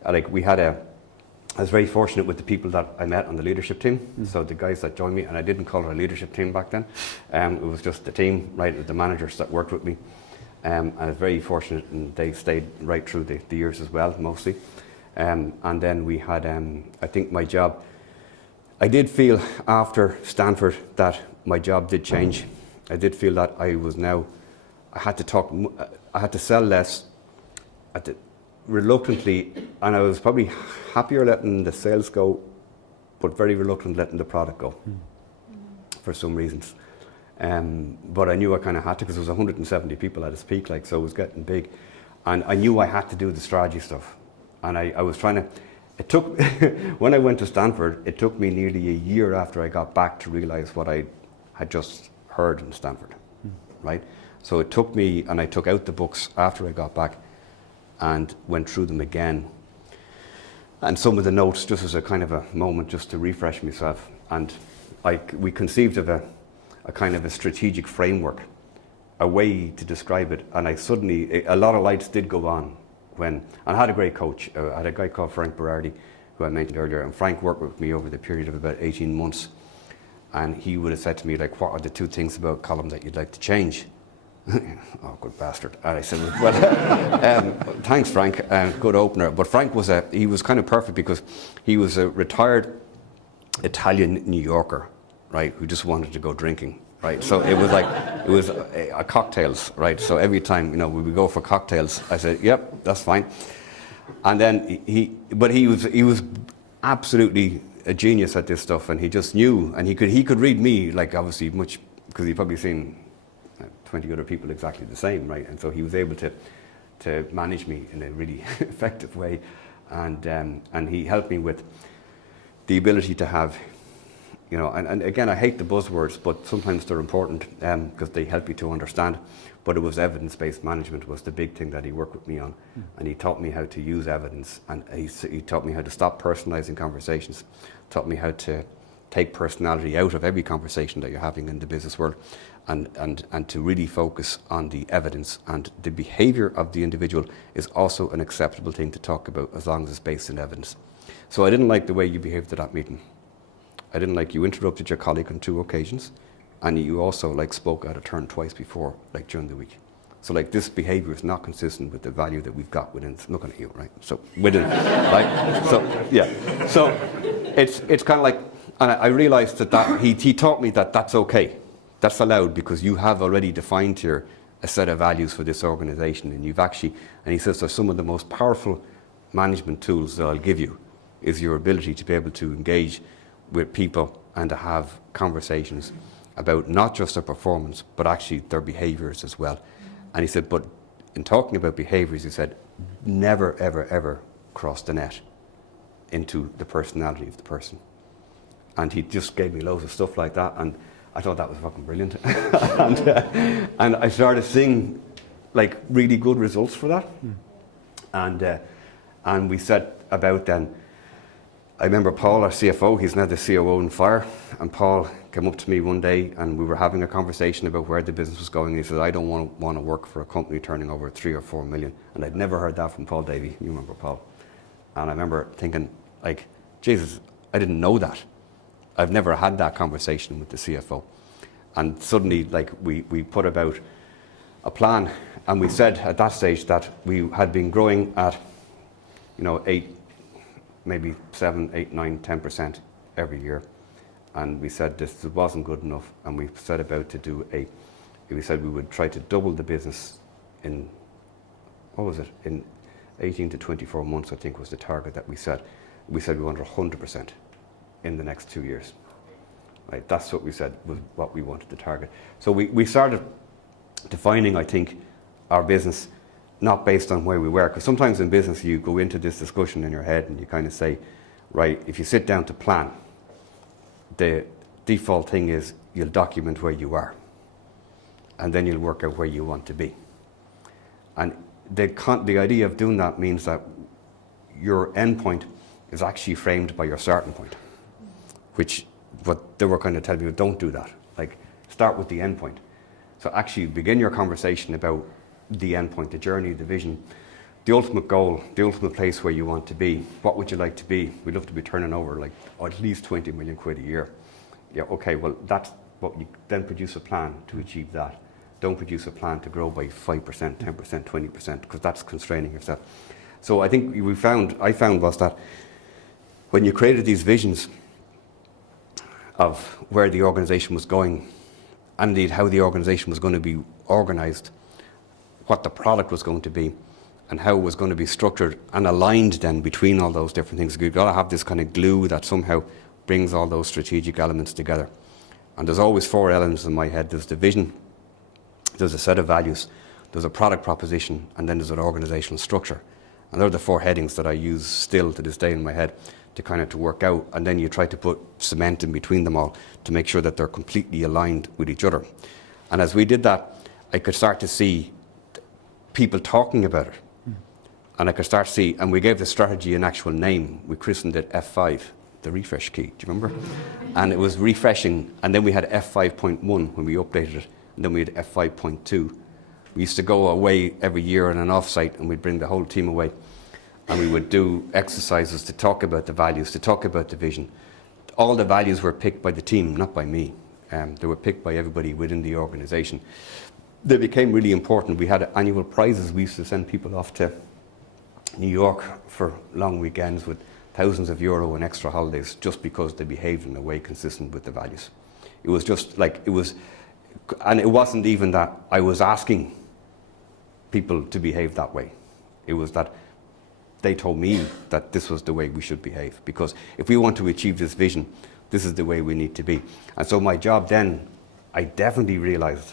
I was very fortunate with the people that I met on the leadership team. So the guys that joined me, and I didn't call it a leadership team back then. It was just the team, right, the managers that worked with me. I was very fortunate and they stayed right through the years as well, mostly. And then we had, I think my job, I did feel after Stanford that my job did change. I did feel that I had to sell less, reluctantly, and I was probably happier letting the sales go, but very reluctant letting the product go for some reasons. But I knew I kind of had to because there was 170 people at its peak, so it was getting big. And I knew I had to do the strategy stuff. And I was trying to, it took, when I went to Stanford, it took me nearly a year after I got back to realise what I had just heard in Stanford, right? So it took me, and I took out the books after I got back and went through them again. And some of the notes, just as a kind of a moment just to refresh myself. And we conceived of a kind of a strategic framework, a way to describe it. And a lot of lights did go on and I had a great coach. I had a guy called Frank Berardi, who I mentioned earlier, and Frank worked with me over the period of about 18 months. And he would have said to me, what are the 2 things about Colm that you'd like to change? Oh, good bastard. And I said, well, thanks, Frank, good opener. But Frank he was kind of perfect because he was a retired Italian New Yorker, right, who just wanted to go drinking, right? So it was cocktails, right? So every time, we would go for cocktails, I said, yep, that's fine. And then he was absolutely a genius at this stuff, and he just knew, and he could read me, obviously much, because he'd probably seen 20 other people exactly the same, right? And so he was able to manage me in a really effective way, and he helped me with the ability to have, and again, I hate the buzzwords, but sometimes they're important because they help you to understand. But it was evidence-based management was the big thing that he worked with me on, and he taught me how to use evidence, and he taught me how to stop personalising conversations, taught me how to take personality out of every conversation that you're having in the business world, and to really focus on the evidence, and the behaviour of the individual is also an acceptable thing to talk about as long as it's based in evidence. So I didn't like the way you behaved at that meeting. I didn't like you interrupted your colleague on 2 occasions, and you also spoke out of turn twice before, during the week. So this behaviour is not consistent with the value that we've got within, looking at you, right? So within, right? So yeah. So it's kind of and I realised that he taught me that that's okay. That's allowed because you have already defined here a set of values for this organisation, and you've actually, and he says there's some of the most powerful management tools that I'll give you is your ability to be able to engage with people and to have conversations about not just their performance, but actually their behaviours as well. And he said, but in talking about behaviours, he said, never, ever, ever cross the net into the personality of the person. And he just gave me loads of stuff like that, and I thought that was fucking brilliant. and I started seeing really good results for that. And we set about then I remember Paul, our CFO, he's now the COO in Fire, and Paul came up to me one day and we were having a conversation about where the business was going. He said, I don't want to work for a company turning over 3 or 4 million. And I'd never heard that from Paul Davey. You remember Paul. And I remember thinking, like, Jesus, I didn't know that. I've never had that conversation with the CFO. And suddenly, like, we put about a plan, and we said at that stage that we had been growing at, 8, maybe 7, 8, 9, 10% every year. And we said this wasn't good enough, and we set about to do we said we would try to double the business in 18 to 24 months, I think was the target that we set. We said we wanted 100% in the next 2 years. Right, that's what we said was what we wanted to target. So we started defining, I think, our business not based on where we were, because sometimes in business you go into this discussion in your head and you kind of say, right, if you sit down to plan, the default thing is you'll document where you are, and then you'll work out where you want to be. And the idea of doing that means that your end point is actually framed by your starting point, which what they were kind of telling me, don't do that. Like, start with the end point. So actually begin your conversation about the end point, the journey, the vision, the ultimate goal, the ultimate place where you want to be. What would you like to be? We'd love to be turning over like at least 20 million quid a year. Yeah, okay, well, that's what you then produce a plan to achieve that. Don't produce a plan to grow by 5%, 10%, 20%, because that's constraining yourself. So I think I found was that when you created these visions of where the organization was going, and indeed how the organization was going to be organized, what the product was going to be, and how it was going to be structured and aligned then between all those different things. You've got to have this kind of glue that somehow brings all those strategic elements together. And there's always 4 elements in my head. There's the vision, there's a set of values, there's a product proposition, and then there's an organizational structure. And they're the 4 headings that I use still to this day in my head to work out. And then you try to put cement in between them all to make sure that they're completely aligned with each other. And as we did that, I could start to see people talking about it. And I could start to see, and we gave the strategy an actual name. We christened it F5, the refresh key. Do you remember? And it was refreshing. And then we had F5.1 when we updated it. And then we had F5.2. We used to go away every year on an offsite, and we'd bring the whole team away. And we would do exercises to talk about the values, to talk about the vision. All the values were picked by the team, not by me. They were picked by everybody within the organization. They became really important. We had annual prizes. We used to send people off to New York for long weekends with thousands of euro and extra holidays just because they behaved in a way consistent with the values. It was just like, and it wasn't even that I was asking people to behave that way. It was that they told me that this was the way we should behave, because if we want to achieve this vision, this is the way we need to be. And so my job then, I definitely realized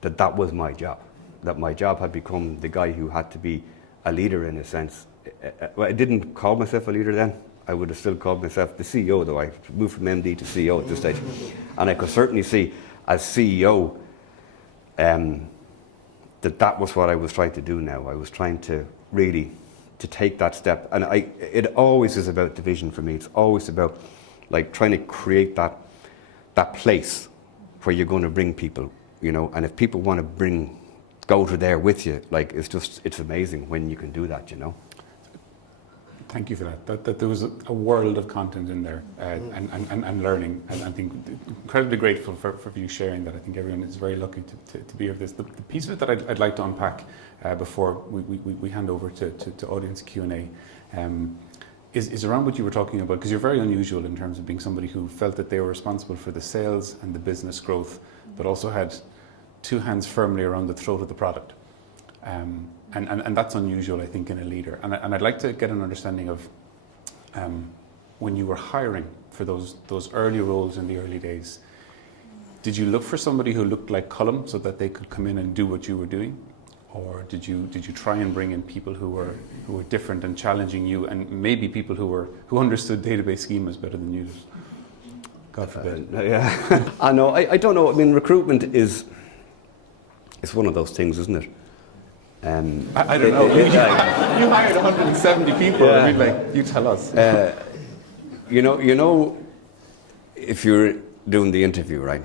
that was my job, that my job had become the guy who had to be a leader in a sense. Well, I didn't call myself a leader then. I would have still called myself the CEO, though. I moved from MD to CEO at this stage. And I could certainly see as CEO that was what I was trying to do now. I was trying to really to take that step. And it always is about the vision for me. It's always about like trying to create that place where you're going to bring people, and if people want to go to there with you, like it's amazing when you can do that, Thank you for that. That there was a world of content in there and learning, and I think incredibly grateful for you sharing that. I think everyone is very lucky to be of this. The piece of it that I'd like to unpack before we hand over to audience Q&A is around what you were talking about, because you're very unusual in terms of being somebody who felt that they were responsible for the sales and the business growth, but also had 2 hands firmly around the throat of the product. And that's unusual, I think, in a leader. And I'd like to get an understanding of when you were hiring for those early roles in the early days, did you look for somebody who looked like Colm so that they could come in and do what you were doing? Or did you try and bring in people who were different and challenging you, and maybe people who understood database schemas better than you did? God forbid. Yeah. I know. I don't know. I mean, recruitment is one of those things, isn't it? I don't know. You hired 170 people. Yeah. I mean, you tell us. you know, if you're doing the interview, right?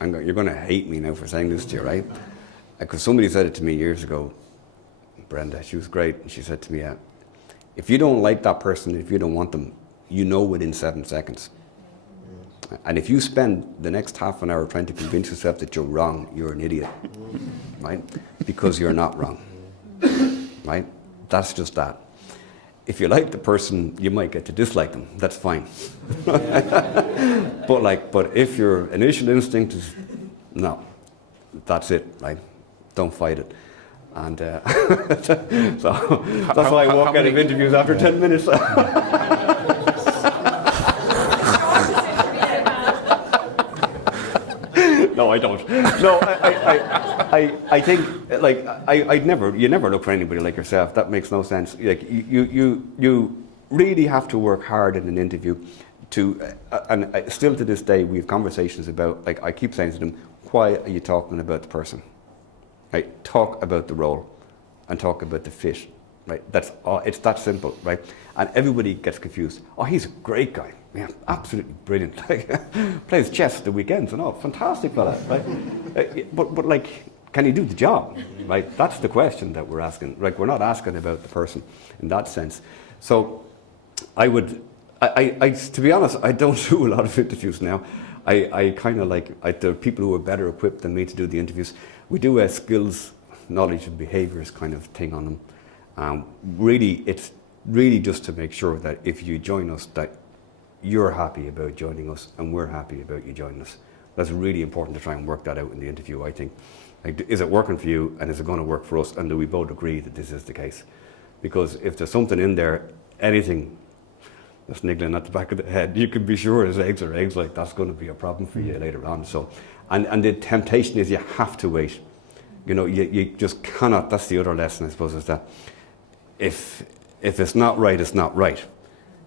You're going to hate me now for saying this to you, right? Because somebody said it to me years ago, Brenda, she was great, and she said to me, if you don't like that person, if you don't want them, you know within 7 seconds. And if you spend the next half an hour trying to convince yourself that you're wrong, you're an idiot, right? Because you're not wrong, right? That's just that. If you like the person, you might get to dislike them. That's fine. But if your initial instinct is no, that's it, right? Don't fight it. And so that's why I walk out of interviews after 10 minutes. No, I don't. No, I think like you never look for anybody like yourself. That makes no sense. Like you really have to work hard in an interview to, still to this day we have conversations about, like I keep saying to them, why are you talking about the person? Right? Talk about the role and talk about the fit. Right? That's all. It's that simple, right? And everybody gets confused. Oh, he's a great guy. Yeah, absolutely brilliant. Plays chess the weekends and all. Fantastic fella, right? But like, can he do the job? Right? That's the question that we're asking. Like, we're not asking about the person in that sense. So, to be honest, I don't do a lot of interviews now. I kind of like, there are people who are better equipped than me to do the interviews. We do a skills, knowledge and behaviours kind of thing on them. Really, it's really just to make sure that if you join us, that you're happy about joining us and we're happy about you joining us. That's really important to try and work that out in the interview, I think. Like, is it working for you and is it going to work for us, and do we both agree that this is the case? Because if there's something in there, anything that's niggling at the back of the head, you can be sure as eggs are eggs, like that's going to be a problem for you later on. So, and the temptation is you have to wait. You know, you just cannot. That's the other lesson, I suppose, is that if it's not right, it's not right.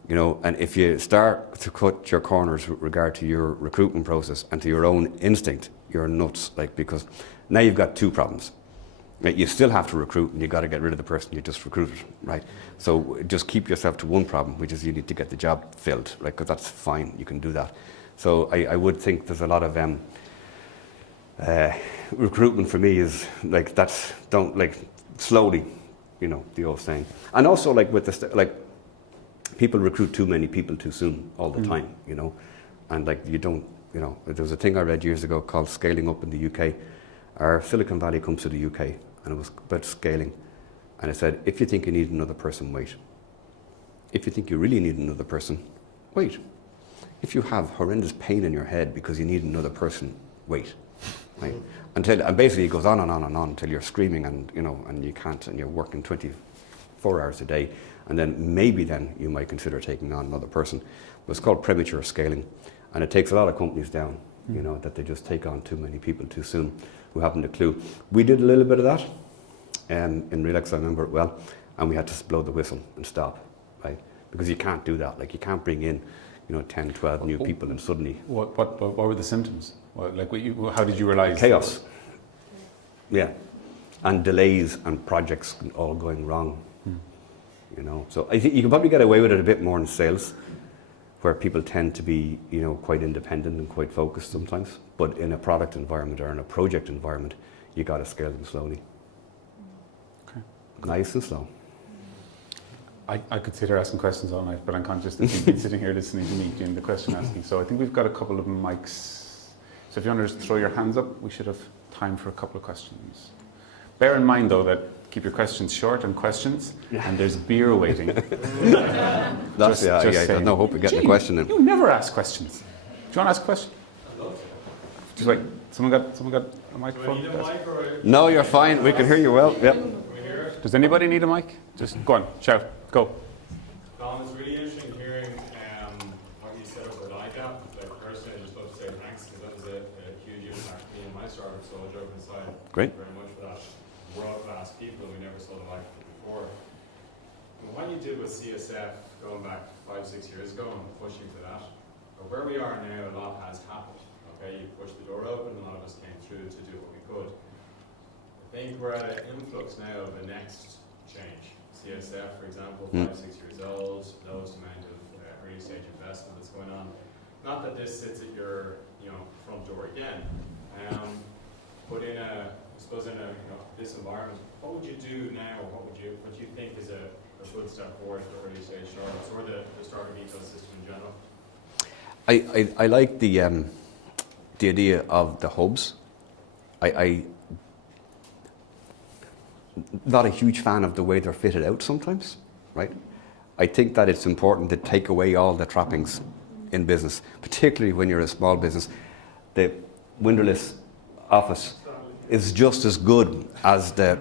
You know, and if you start to cut your corners with regard to your recruitment process and to your own instinct, you're nuts. Like, because now you've got two problems. Right? You still have to recruit, and you've got to get rid of the person you just recruited, right? So just keep yourself to one problem, which is you need to get the job filled, right? Because that's fine, you can do that. So I would think there's a lot of recruitment for me is like, slowly, you know, the old saying. And also like with people recruit too many people too soon all the time, you know, and like you don't, you know, there was a thing I read years ago called Scaling Up in the UK. Our Silicon Valley comes to the UK, and it was about scaling, and it said, if you think you need another person, wait. If you think you really need another person, wait. If you have horrendous pain in your head because you need another person, wait. Right? And basically it goes on and on and on until you're screaming and, you know, and you can't, and you're working 24 hours a day, and then maybe then you might consider taking on another person. But it's called Premature Scaling, and it takes a lot of companies down, you know, that they just take on too many people too soon who haven't a clue. We did a little bit of that in Relax, I remember it well, and we had to blow the whistle and stop, right? Because you can't do that. Like, you can't bring in, you know, 10, 12 new people and suddenly... What were the symptoms? How did you realise? Chaos. Yeah. And delays and projects all going wrong. You know, so I think you can probably get away with it a bit more in sales, where people tend to be, you know, quite independent and quite focused sometimes. But in a product environment or in a project environment, you got to scale them slowly. Okay. Nice and slow. I could sit here asking questions all night, but I'm conscious that you've been sitting here listening to me doing the question asking. So I think we've got a couple of mics. So if you want to just throw your hands up, we should have time for a couple of questions. Bear in mind, though, that keep your questions short and questions, and there's beer waiting. There's no hope of getting a question in. You never ask questions. Do you want to ask a question? Just wait. Someone got a microphone? Do I need a mic or No, you're fine. We can hear you well. Yep. Does anybody need a mic? Just go on, shout, go. Colm, it's really interesting hearing what you said about ICAP. Like, personally, I just love to say thanks, because that was a huge impact for me in my startup, so I'll joke aside. Great. Thank you very much for that. World-class people, we never saw the like of it before. And what you did with CSF going back 5-6 years ago and pushing for that, but where we are now, a lot has happened. Okay, you pushed the door open, a lot of us came through to do what we could. I think we're at an influx now of the next change. CSF, for example, 5-6 years old, lowest amount of early stage investment that's going on. Not that this sits at your front door again, but in a, I suppose in a this environment, what would you do now? What do you think is a good step forward for early stage startups or the startup ecosystem in general? I like the idea of the hubs. I not a huge fan of the way they're fitted out sometimes, right? I think that it's important to take away all the trappings in business, particularly when you're a small business. The windowless office is just as good as the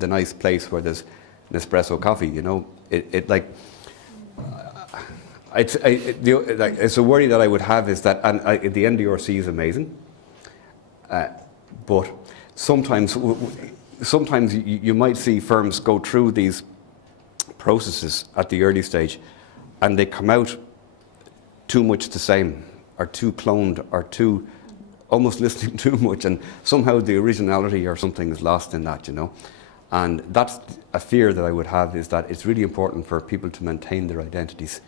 nice place where there's an espresso coffee. It's a worry that I would have is that, and the NDRC is amazing, but sometimes you might see firms go through these processes at the early stage, and they come out too much the same, or too cloned, or too almost listening too much, and somehow the originality or something is lost in that, And that's a fear that I would have, is that it's really important for people to maintain their identities,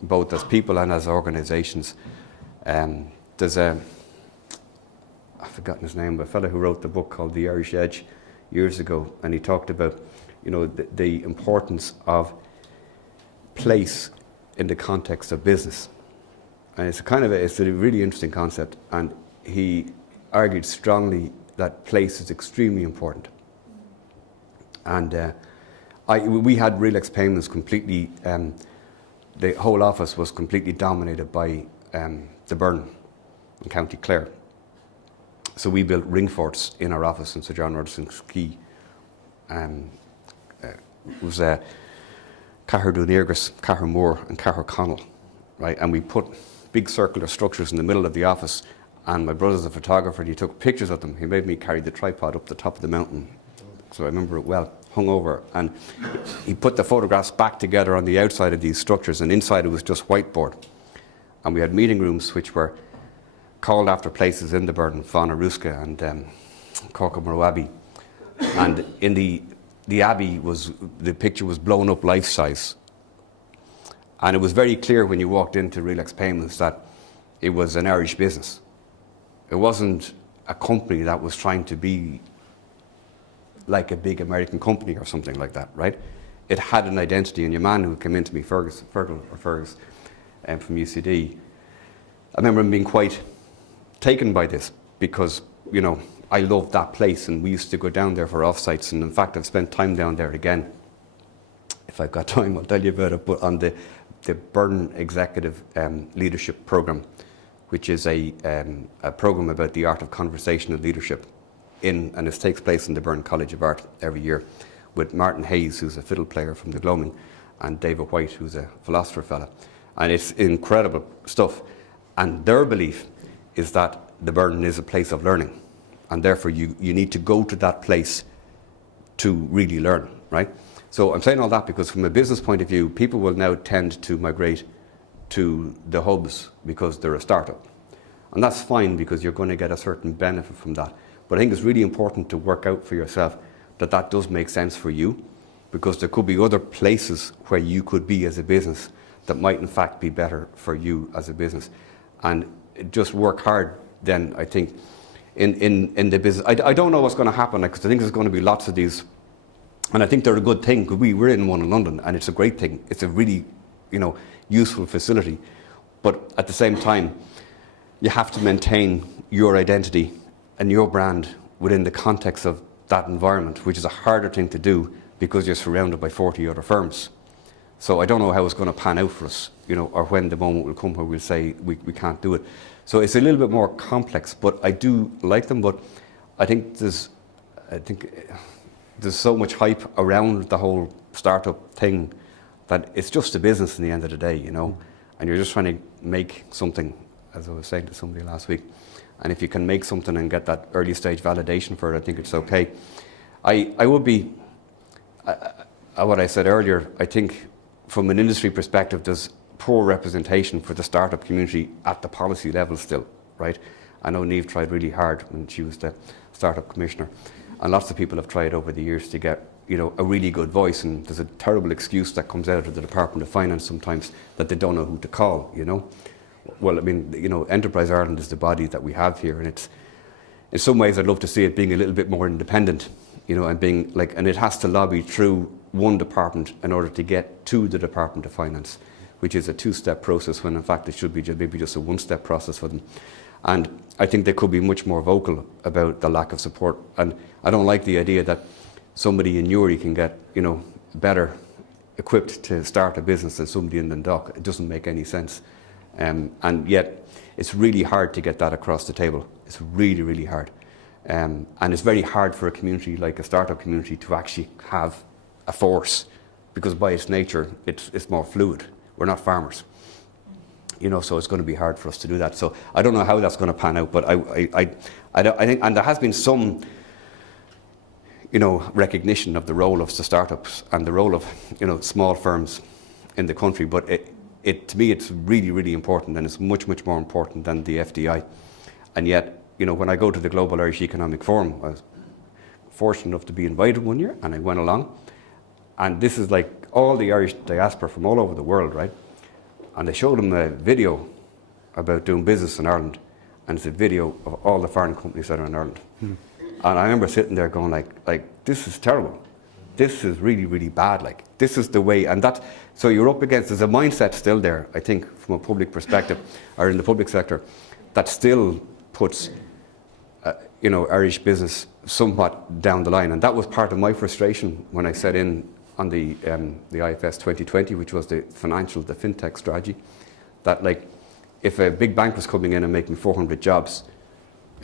both as people and as organisations. There's I've forgotten his name, but a fellow who wrote the book called The Irish Edge years ago, and he talked about, the importance of place in the context of business. And it's a really interesting concept, and he argued strongly that place is extremely important. And we had Relax Payments completely, the whole office was completely dominated by the Burren in County Clare. So we built ring forts in our office in Sir John Rogerson's Quay. It was Cahir Dunirgus, Cahir Moore and Cahir Connell, right? And we put big circular structures in the middle of the office, and my brother's a photographer and he took pictures of them. He made me carry the tripod up the top of the mountain, so I remember it well, hung over, and he put the photographs back together on the outside of these structures, and inside it was just whiteboard. And we had meeting rooms which were called after places in the Burren, Faunaruska and Corcomero Abbey. And in the abbey the picture was blown up life size. And it was very clear when you walked into Relax Payments that it was an Irish business. It wasn't a company that was trying to be like a big American company or something like that, right? It had an identity, and your man who came into me, Fergus from UCD, I remember him being quite taken by this because, I loved that place, and we used to go down there for offsites, and in fact I've spent time down there again. If I've got time I'll tell you about it, but on the Burren Executive Leadership Programme, which is a programme about the art of conversational leadership, and it takes place in the Burren College of Art every year, with Martin Hayes, who's a fiddle player from the Gloaming, and David White, who's a philosopher fellow. And it's incredible stuff. And their belief is that the Burren is a place of learning, and therefore you need to go to that place to really learn, right? So I'm saying all that because from a business point of view, people will now tend to migrate to the hubs because they're a startup. And that's fine because you're going to get a certain benefit from that. But I think it's really important to work out for yourself that does make sense for you, because there could be other places where you could be as a business that might in fact be better for you as a business. And just work hard then, I think, in the business. I don't know what's going to happen, because I think there's going to be lots of these, and I think they're a good thing, because we're in one in London, and it's a great thing. It's a really, useful facility. But at the same time, you have to maintain your identity and your brand within the context of that environment, which is a harder thing to do because you're surrounded by 40 other firms. So I don't know how it's going to pan out for us, or when the moment will come where we'll say we can't do it. So it's a little bit more complex, but I do like them. But I think there's so much hype around the whole startup thing that it's just a business in the end of the day, and you're just trying to make something, as I was saying to somebody last week. And if you can make something and get that early stage validation for it, I think it's okay. I would be, what I said earlier, I think from an industry perspective, there's poor representation for the startup community at the policy level still, right? I know Niamh tried really hard when she was the startup commissioner, and lots of people have tried over the years to get a really good voice, and there's a terrible excuse that comes out of the Department of Finance sometimes that they don't know who to call, Well, I mean, Enterprise Ireland is the body that we have here, and it's, in some ways I'd love to see it being a little bit more independent, and being and it has to lobby through one department in order to get to the Department of Finance, which is a two-step process when in fact it should be maybe just a one-step process for them. And I think they could be much more vocal about the lack of support. And I don't like the idea that somebody in Newry can get, better equipped to start a business than somebody in Dundalk. It doesn't make any sense. And yet it's really hard to get that across the table. It's really, really hard. And it's very hard for a community like a startup community to actually have a force, because by its nature, it's more fluid. We're not farmers. So it's going to be hard for us to do that. So I don't know how that's going to pan out, but I think, and there has been some, recognition of the role of the startups and the role of, small firms in the country. But to me, it's really, really important, and it's much, much more important than the FDI. And yet, when I go to the Global Irish Economic Forum, I was fortunate enough to be invited one year, and I went along. And this is like all the Irish diaspora from all over the world, right? And they showed them a video about doing business in Ireland, and it's a video of all the foreign companies that are in Ireland. And I remember sitting there going like this is terrible. This is really, really bad. This is the way, and so you're up against, there's a mindset still there, I think, from a public perspective, or in the public sector, that still puts, Irish business somewhat down the line. And that was part of my frustration when I set in on the IFS 2020, which was the fintech strategy, that if a big bank was coming in and making 400 jobs,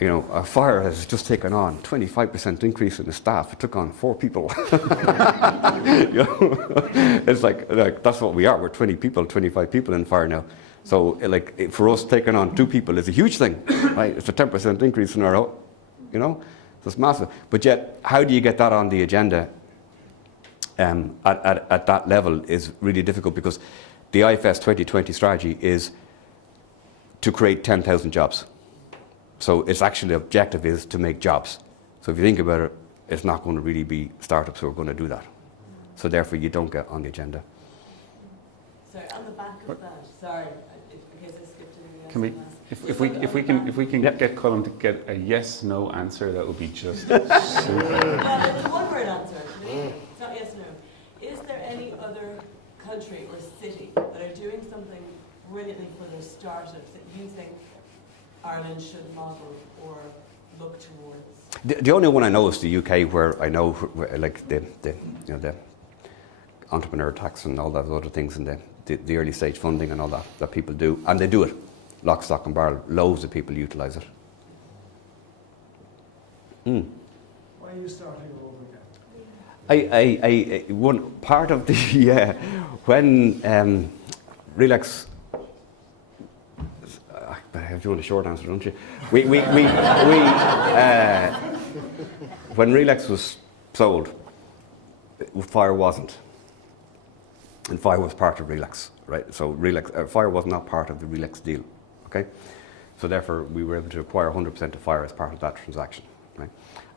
a fire has just taken on 25% increase in the staff. It took on 4 people. It's like that's what we are. We're 20 people, 25 people in fire now. So for us, taking on 2 people is a huge thing, right? It's a 10% increase in our, so it's massive. But yet, how do you get that on the agenda at that level is really difficult, because the IFS 2020 strategy is to create 10,000 jobs. So its actual objective is to make jobs. So if you think about it, it's not going to really be startups who are going to do that. So therefore, you don't get on the agenda. Sorry, on the back of that, sorry, because I skipped it. Can we, if we can get Colm to get a yes/no answer, that would be just super. Well, it's a one-word answer. It's not yes/no. Is there any other country or city that are doing something brilliantly for their startups that you think Ireland should model or look towards? The only one I know is the UK, where I know the entrepreneur tax and all those other things, and the early stage funding and all that people do, and they do it lock, stock and barrel. Loads of people utilise it. Why are you starting over again? I one part of the when Relax. I have to want a short answer, don't you? When Relax was sold, Fire wasn't, and Fire was part of Relax, right? So Relax, Fire was not part of the Relax deal, okay? So therefore, we were able to acquire 100% of Fire as part of that transaction, right?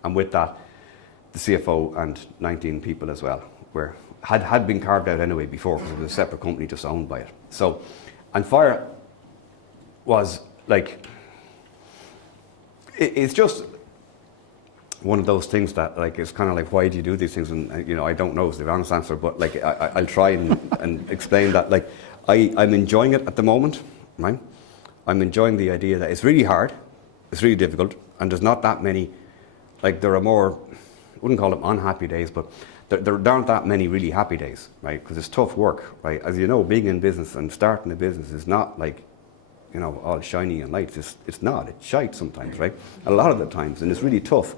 And with that, the CFO and 19 people as well had been carved out anyway before, because it was a separate company just owned by it. So, and Fire was it's just one of those things that it's kind of why do you do these things? And I don't know is the honest answer, but I'll try and explain that. I'm enjoying it at the moment, right? I'm enjoying the idea that it's really hard, it's really difficult, and there's not that many. There are more, I wouldn't call them unhappy days, but there aren't that many really happy days, right? Because it's tough work, right? As you know, being in business and starting a business is not all shiny and lights. It's not. It's shite sometimes, right? A lot of the times, and it's really tough.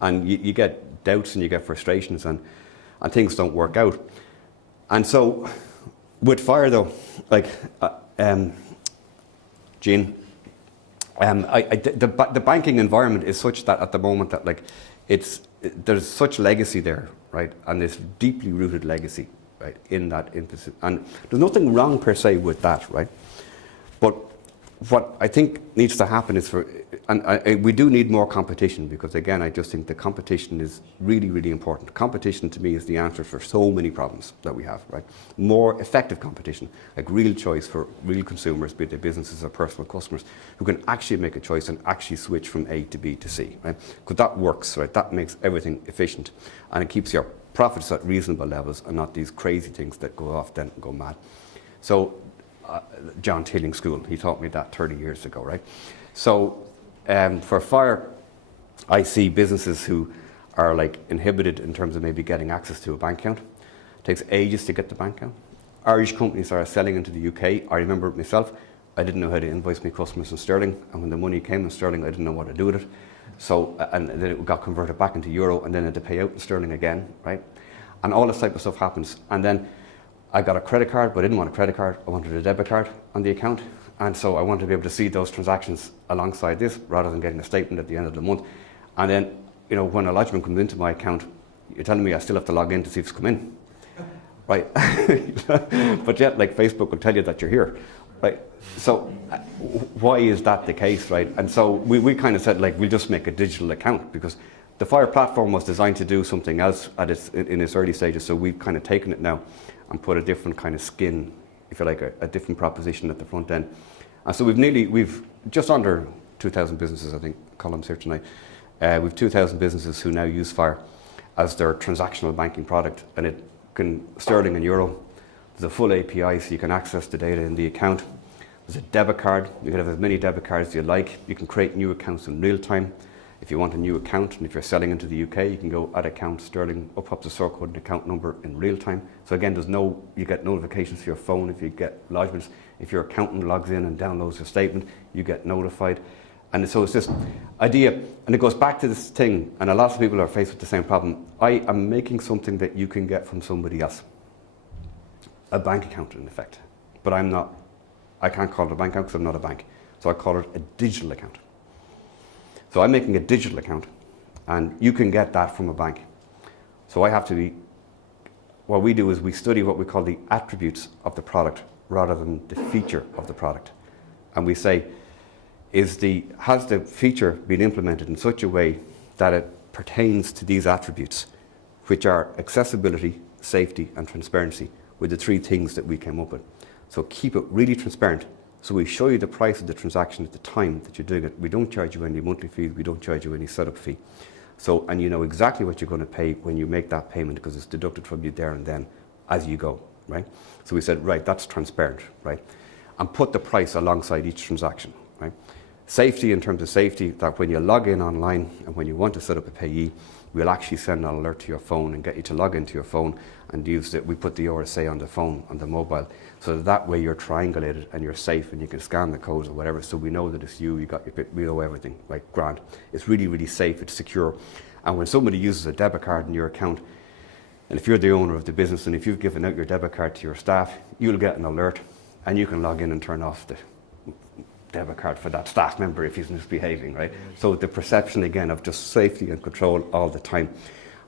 And you get doubts and you get frustrations, and things don't work out. And so, with Fire though, Jean, the banking environment is such that at the moment that there's such legacy there, right? And this deeply rooted legacy, right, in that emphasis. And there's nothing wrong per se with that, right? But what I think needs to happen is and we do need more competition, because again, I just think the competition is really, really important. Competition to me is the answer for so many problems that we have, right? More effective competition, like real choice for real consumers, be they businesses or personal customers, who can actually make a choice and actually switch from A to B to C, right? Because that works, right? That makes everything efficient, and it keeps your profits at reasonable levels and not these crazy things that go off then and go mad. So, John Tilling School, he taught me that 30 years ago, right? So, for fire, I see businesses who are like inhibited in terms of maybe getting access to a bank account. It takes ages to get the bank account. Irish companies are selling into the UK. I remember it myself. I didn't know how to invoice my customers in sterling, and when the money came in sterling, I didn't know what to do with it. So, and then it got converted back into euro, and then I had to pay out in sterling again, right? And all this type of stuff happens. And then I got a credit card, but I didn't want a credit card. I wanted a debit card on the account. And so I wanted to be able to see those transactions alongside this, rather than getting a statement at the end of the month. And then, you know, when a lodgement comes into my account, you're telling me I still have to log in to see if it's come in, right? But yet, like, Facebook will tell you that you're here, right? So why is that the case, right? And so we kind of said, like, we'll just make a digital account, because the Fire platform was designed to do something else in its early stages. So we've kind of taken it now and put a different kind of skin, if you like, a different proposition at the front end. And so we've just under 2,000 businesses, I think. Colm's here tonight. We've 2,000 businesses who now use Fire as their transactional banking product, and it can sterling and euro. There's a full API, so you can access the data in the account. There's a debit card. You can have as many debit cards as you like. You can create new accounts in real time. If you want a new account, and if you're selling into the UK, you can go add account sterling, up the sort code and account number in real time. So again, you get notifications to your phone if you get lodgements. If your accountant logs in and downloads your statement, you get notified. And so it's this idea, and it goes back to this thing, and a lot of people are faced with the same problem. I am making something that you can get from somebody else. A bank account, in effect. But I can't call it a bank account because I'm not a bank. So I call it a digital account. So I'm making a digital account, and you can get that from a bank. So what we do is we study what we call the attributes of the product rather than the feature of the product. And we say, has the feature been implemented in such a way that it pertains to these attributes, which are accessibility, safety, and transparency, with the three things that we came up with. So keep it really transparent. So we show you the price of the transaction at the time that you're doing it. We don't charge you any monthly fees. We don't charge you any setup fee. So, and you know exactly what you're going to pay when you make that payment, because it's deducted from you there and then as you go, right? So we said, right, that's transparent, right? And put the price alongside each transaction, right? Safety, in terms of safety, that when you log in online and when you want to set up a payee, we'll actually send an alert to your phone and get you to log into your phone and use it. We put the RSA on the phone, on the mobile, so that way you're triangulated and you're safe and you can scan the codes or whatever, so we know that it's you got your bit, we know everything, like grand. It's really, really safe, it's secure. And when somebody uses a debit card in your account, and if you're the owner of the business and if you've given out your debit card to your staff, you'll get an alert and you can log in and turn off the debit card for that staff member if he's misbehaving, right? So the perception again of just safety and control all the time.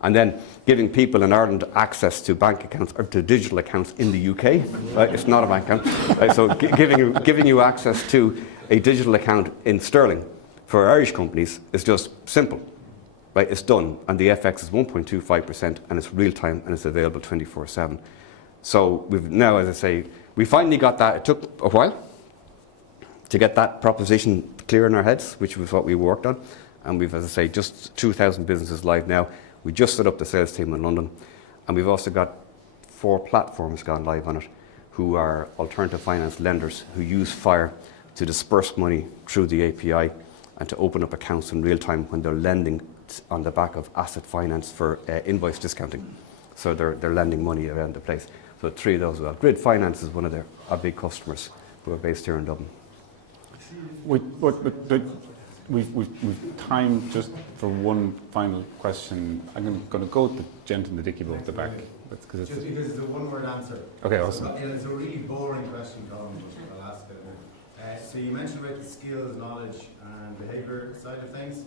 And then giving people in Ireland access to bank accounts or to digital accounts in the UK, right? It's not a bank account, right? So giving you access to a digital account in sterling for Irish companies is just simple, right? It's done, and the FX is 1.25%, and it's real time, and it's available 24/7. So we've now, as I say, we finally got that. It took a while to get that proposition clear in our heads, which was what we worked on. And we've, as I say, just 2,000 businesses live now. We just set up the sales team in London. And we've also got 4 platforms gone live on it, who are alternative finance lenders who use Fire to disperse money through the API and to open up accounts in real time when they're lending on the back of asset finance for invoice discounting. So they're lending money around the place. So 3 of those as well. Grid Finance is one of our big customers who are based here in Dublin. We've time just for one final question. I'm going to go with the gent in the dicky boat at the back. Just because it's a one-word answer. Okay, awesome. It's a really boring question, Colm, but I'll ask it. So you mentioned about the skills, knowledge, and behaviour side of things.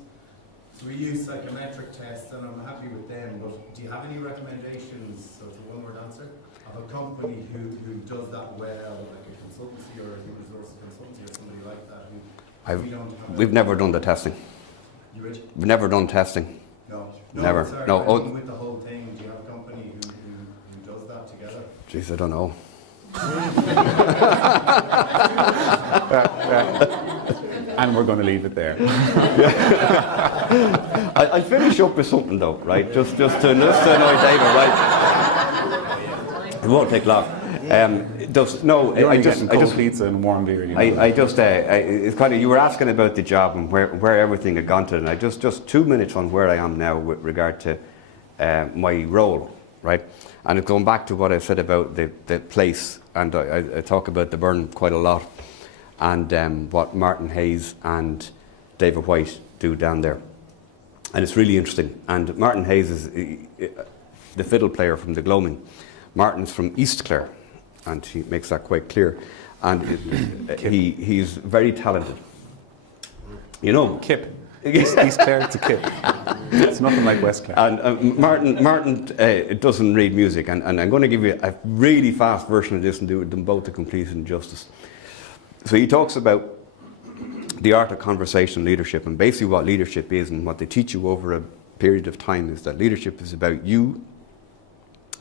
So we use psychometric tests, and I'm happy with them. But do you have any recommendations? So it's a one-word answer of a company who does that well, like a consultancy or a human resources consultancy or somebody like that, who We don't have We've never done the testing. You Rich? We've never done testing. No. Never. Sorry, No, I oh. mean with the whole thing, do you have a company who does that together? Jeez, I don't know. And we're going to leave it there. I'll finish up with something though, right? Just to annoy David, right? It won't take long. You're only getting cold pizza and warm beer. You know. It's kind of, you were asking about the job and where everything had gone to, and I just 2 minutes on where I am now with regard to my role, right? And going back to what I said about the place, and I talk about the Burn quite a lot, and what Martin Hayes and David White do down there. And it's really interesting. And Martin Hayes is the fiddle player from the Gloaming. Martin's from East Clare, and he makes that quite clear. And he's very talented. You know, Kip. East Clare to Kip. It's nothing like West Clare. And Martin doesn't read music, and I'm going to give you a really fast version of this and do them both to complete injustice. So he talks about the art of conversation leadership, and basically what leadership is and what they teach you over a period of time is that leadership is about you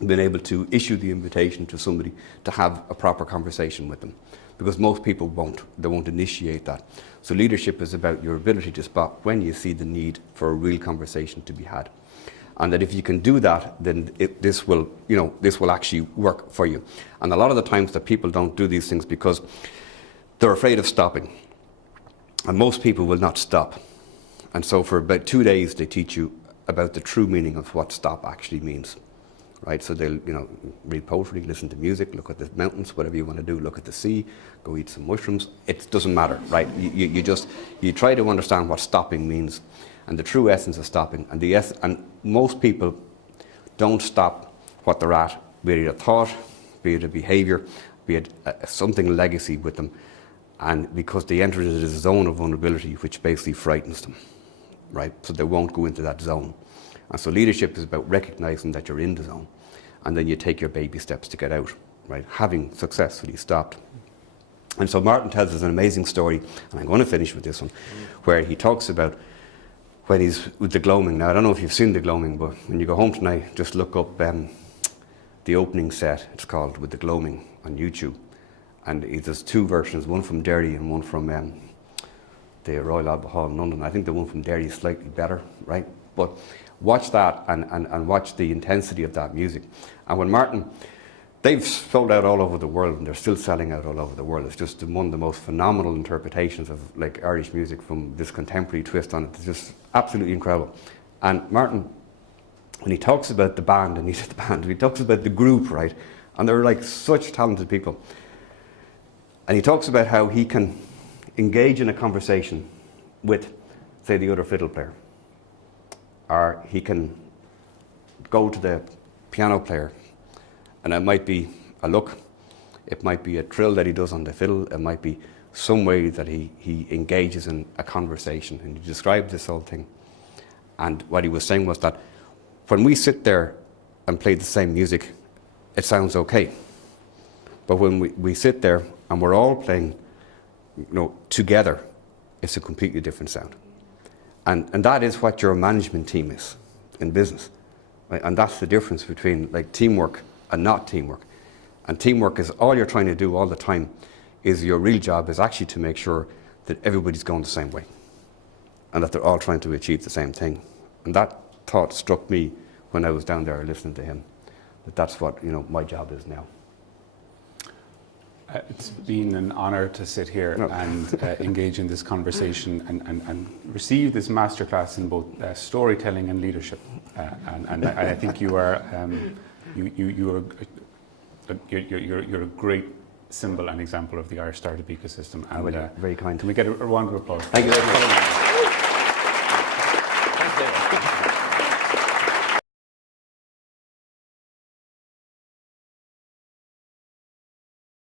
being able to issue the invitation to somebody to have a proper conversation with them, because most people won't. They won't initiate that. So leadership is about your ability to spot when you see the need for a real conversation to be had, and that if you can do that, then this will actually work for you. And a lot of the times that people don't do these things because they're afraid of stopping, and most people will not stop. And so for about 2 days they teach you about the true meaning of what stop actually means. Right, so they'll read poetry, listen to music, look at the mountains, whatever you want to do, look at the sea, go eat some mushrooms. It doesn't matter, right? You try to understand what stopping means, and the true essence of stopping. And most people don't stop what they're at, be it a thought, be it a behaviour, be it something legacy with them, and because they enter into this zone of vulnerability, which basically frightens them, right? So they won't go into that zone. And so leadership is about recognising that you're in the zone, and then you take your baby steps to get out, right? Having successfully stopped. And so Martin tells us an amazing story, and I'm going to finish with this one, where he talks about when he's with the Gloaming. Now, I don't know if you've seen the Gloaming, but when you go home tonight, just look up the opening set, it's called, with the Gloaming on YouTube. And there's two versions, one from Derry and one from the Royal Albert Hall in London. I think the one from Derry is slightly better, right? But watch that and watch the intensity of that music. And when Martin, they've sold out all over the world, and they're still selling out all over the world. It's just one of the most phenomenal interpretations of like Irish music from this contemporary twist on it. It's just absolutely incredible. And Martin, when he talks about the band, and he's the band, he talks about the group, right? And they're like such talented people. And he talks about how he can engage in a conversation with, say, the other fiddle player. Or he can go to the piano player, and it might be a look, it might be a trill that he does on the fiddle, it might be some way that he engages in a conversation, and he described this whole thing. And what he was saying was that when we sit there and play the same music, it sounds okay. But when we sit there and we're all playing, together, it's a completely different sound. And that is what your management team is in business. Right? And that's the difference between like teamwork and not teamwork. And teamwork is all you're trying to do all the time, is your real job is actually to make sure that everybody's going the same way, and that they're all trying to achieve the same thing. And that thought struck me when I was down there listening to him, that's what my job is now. It's been an honour to sit here and engage in this conversation and receive this masterclass in both storytelling and leadership. And I think you are you're a great symbol and example of the Irish startup ecosystem. And Very kind. can we get a round of applause? Thank you very much.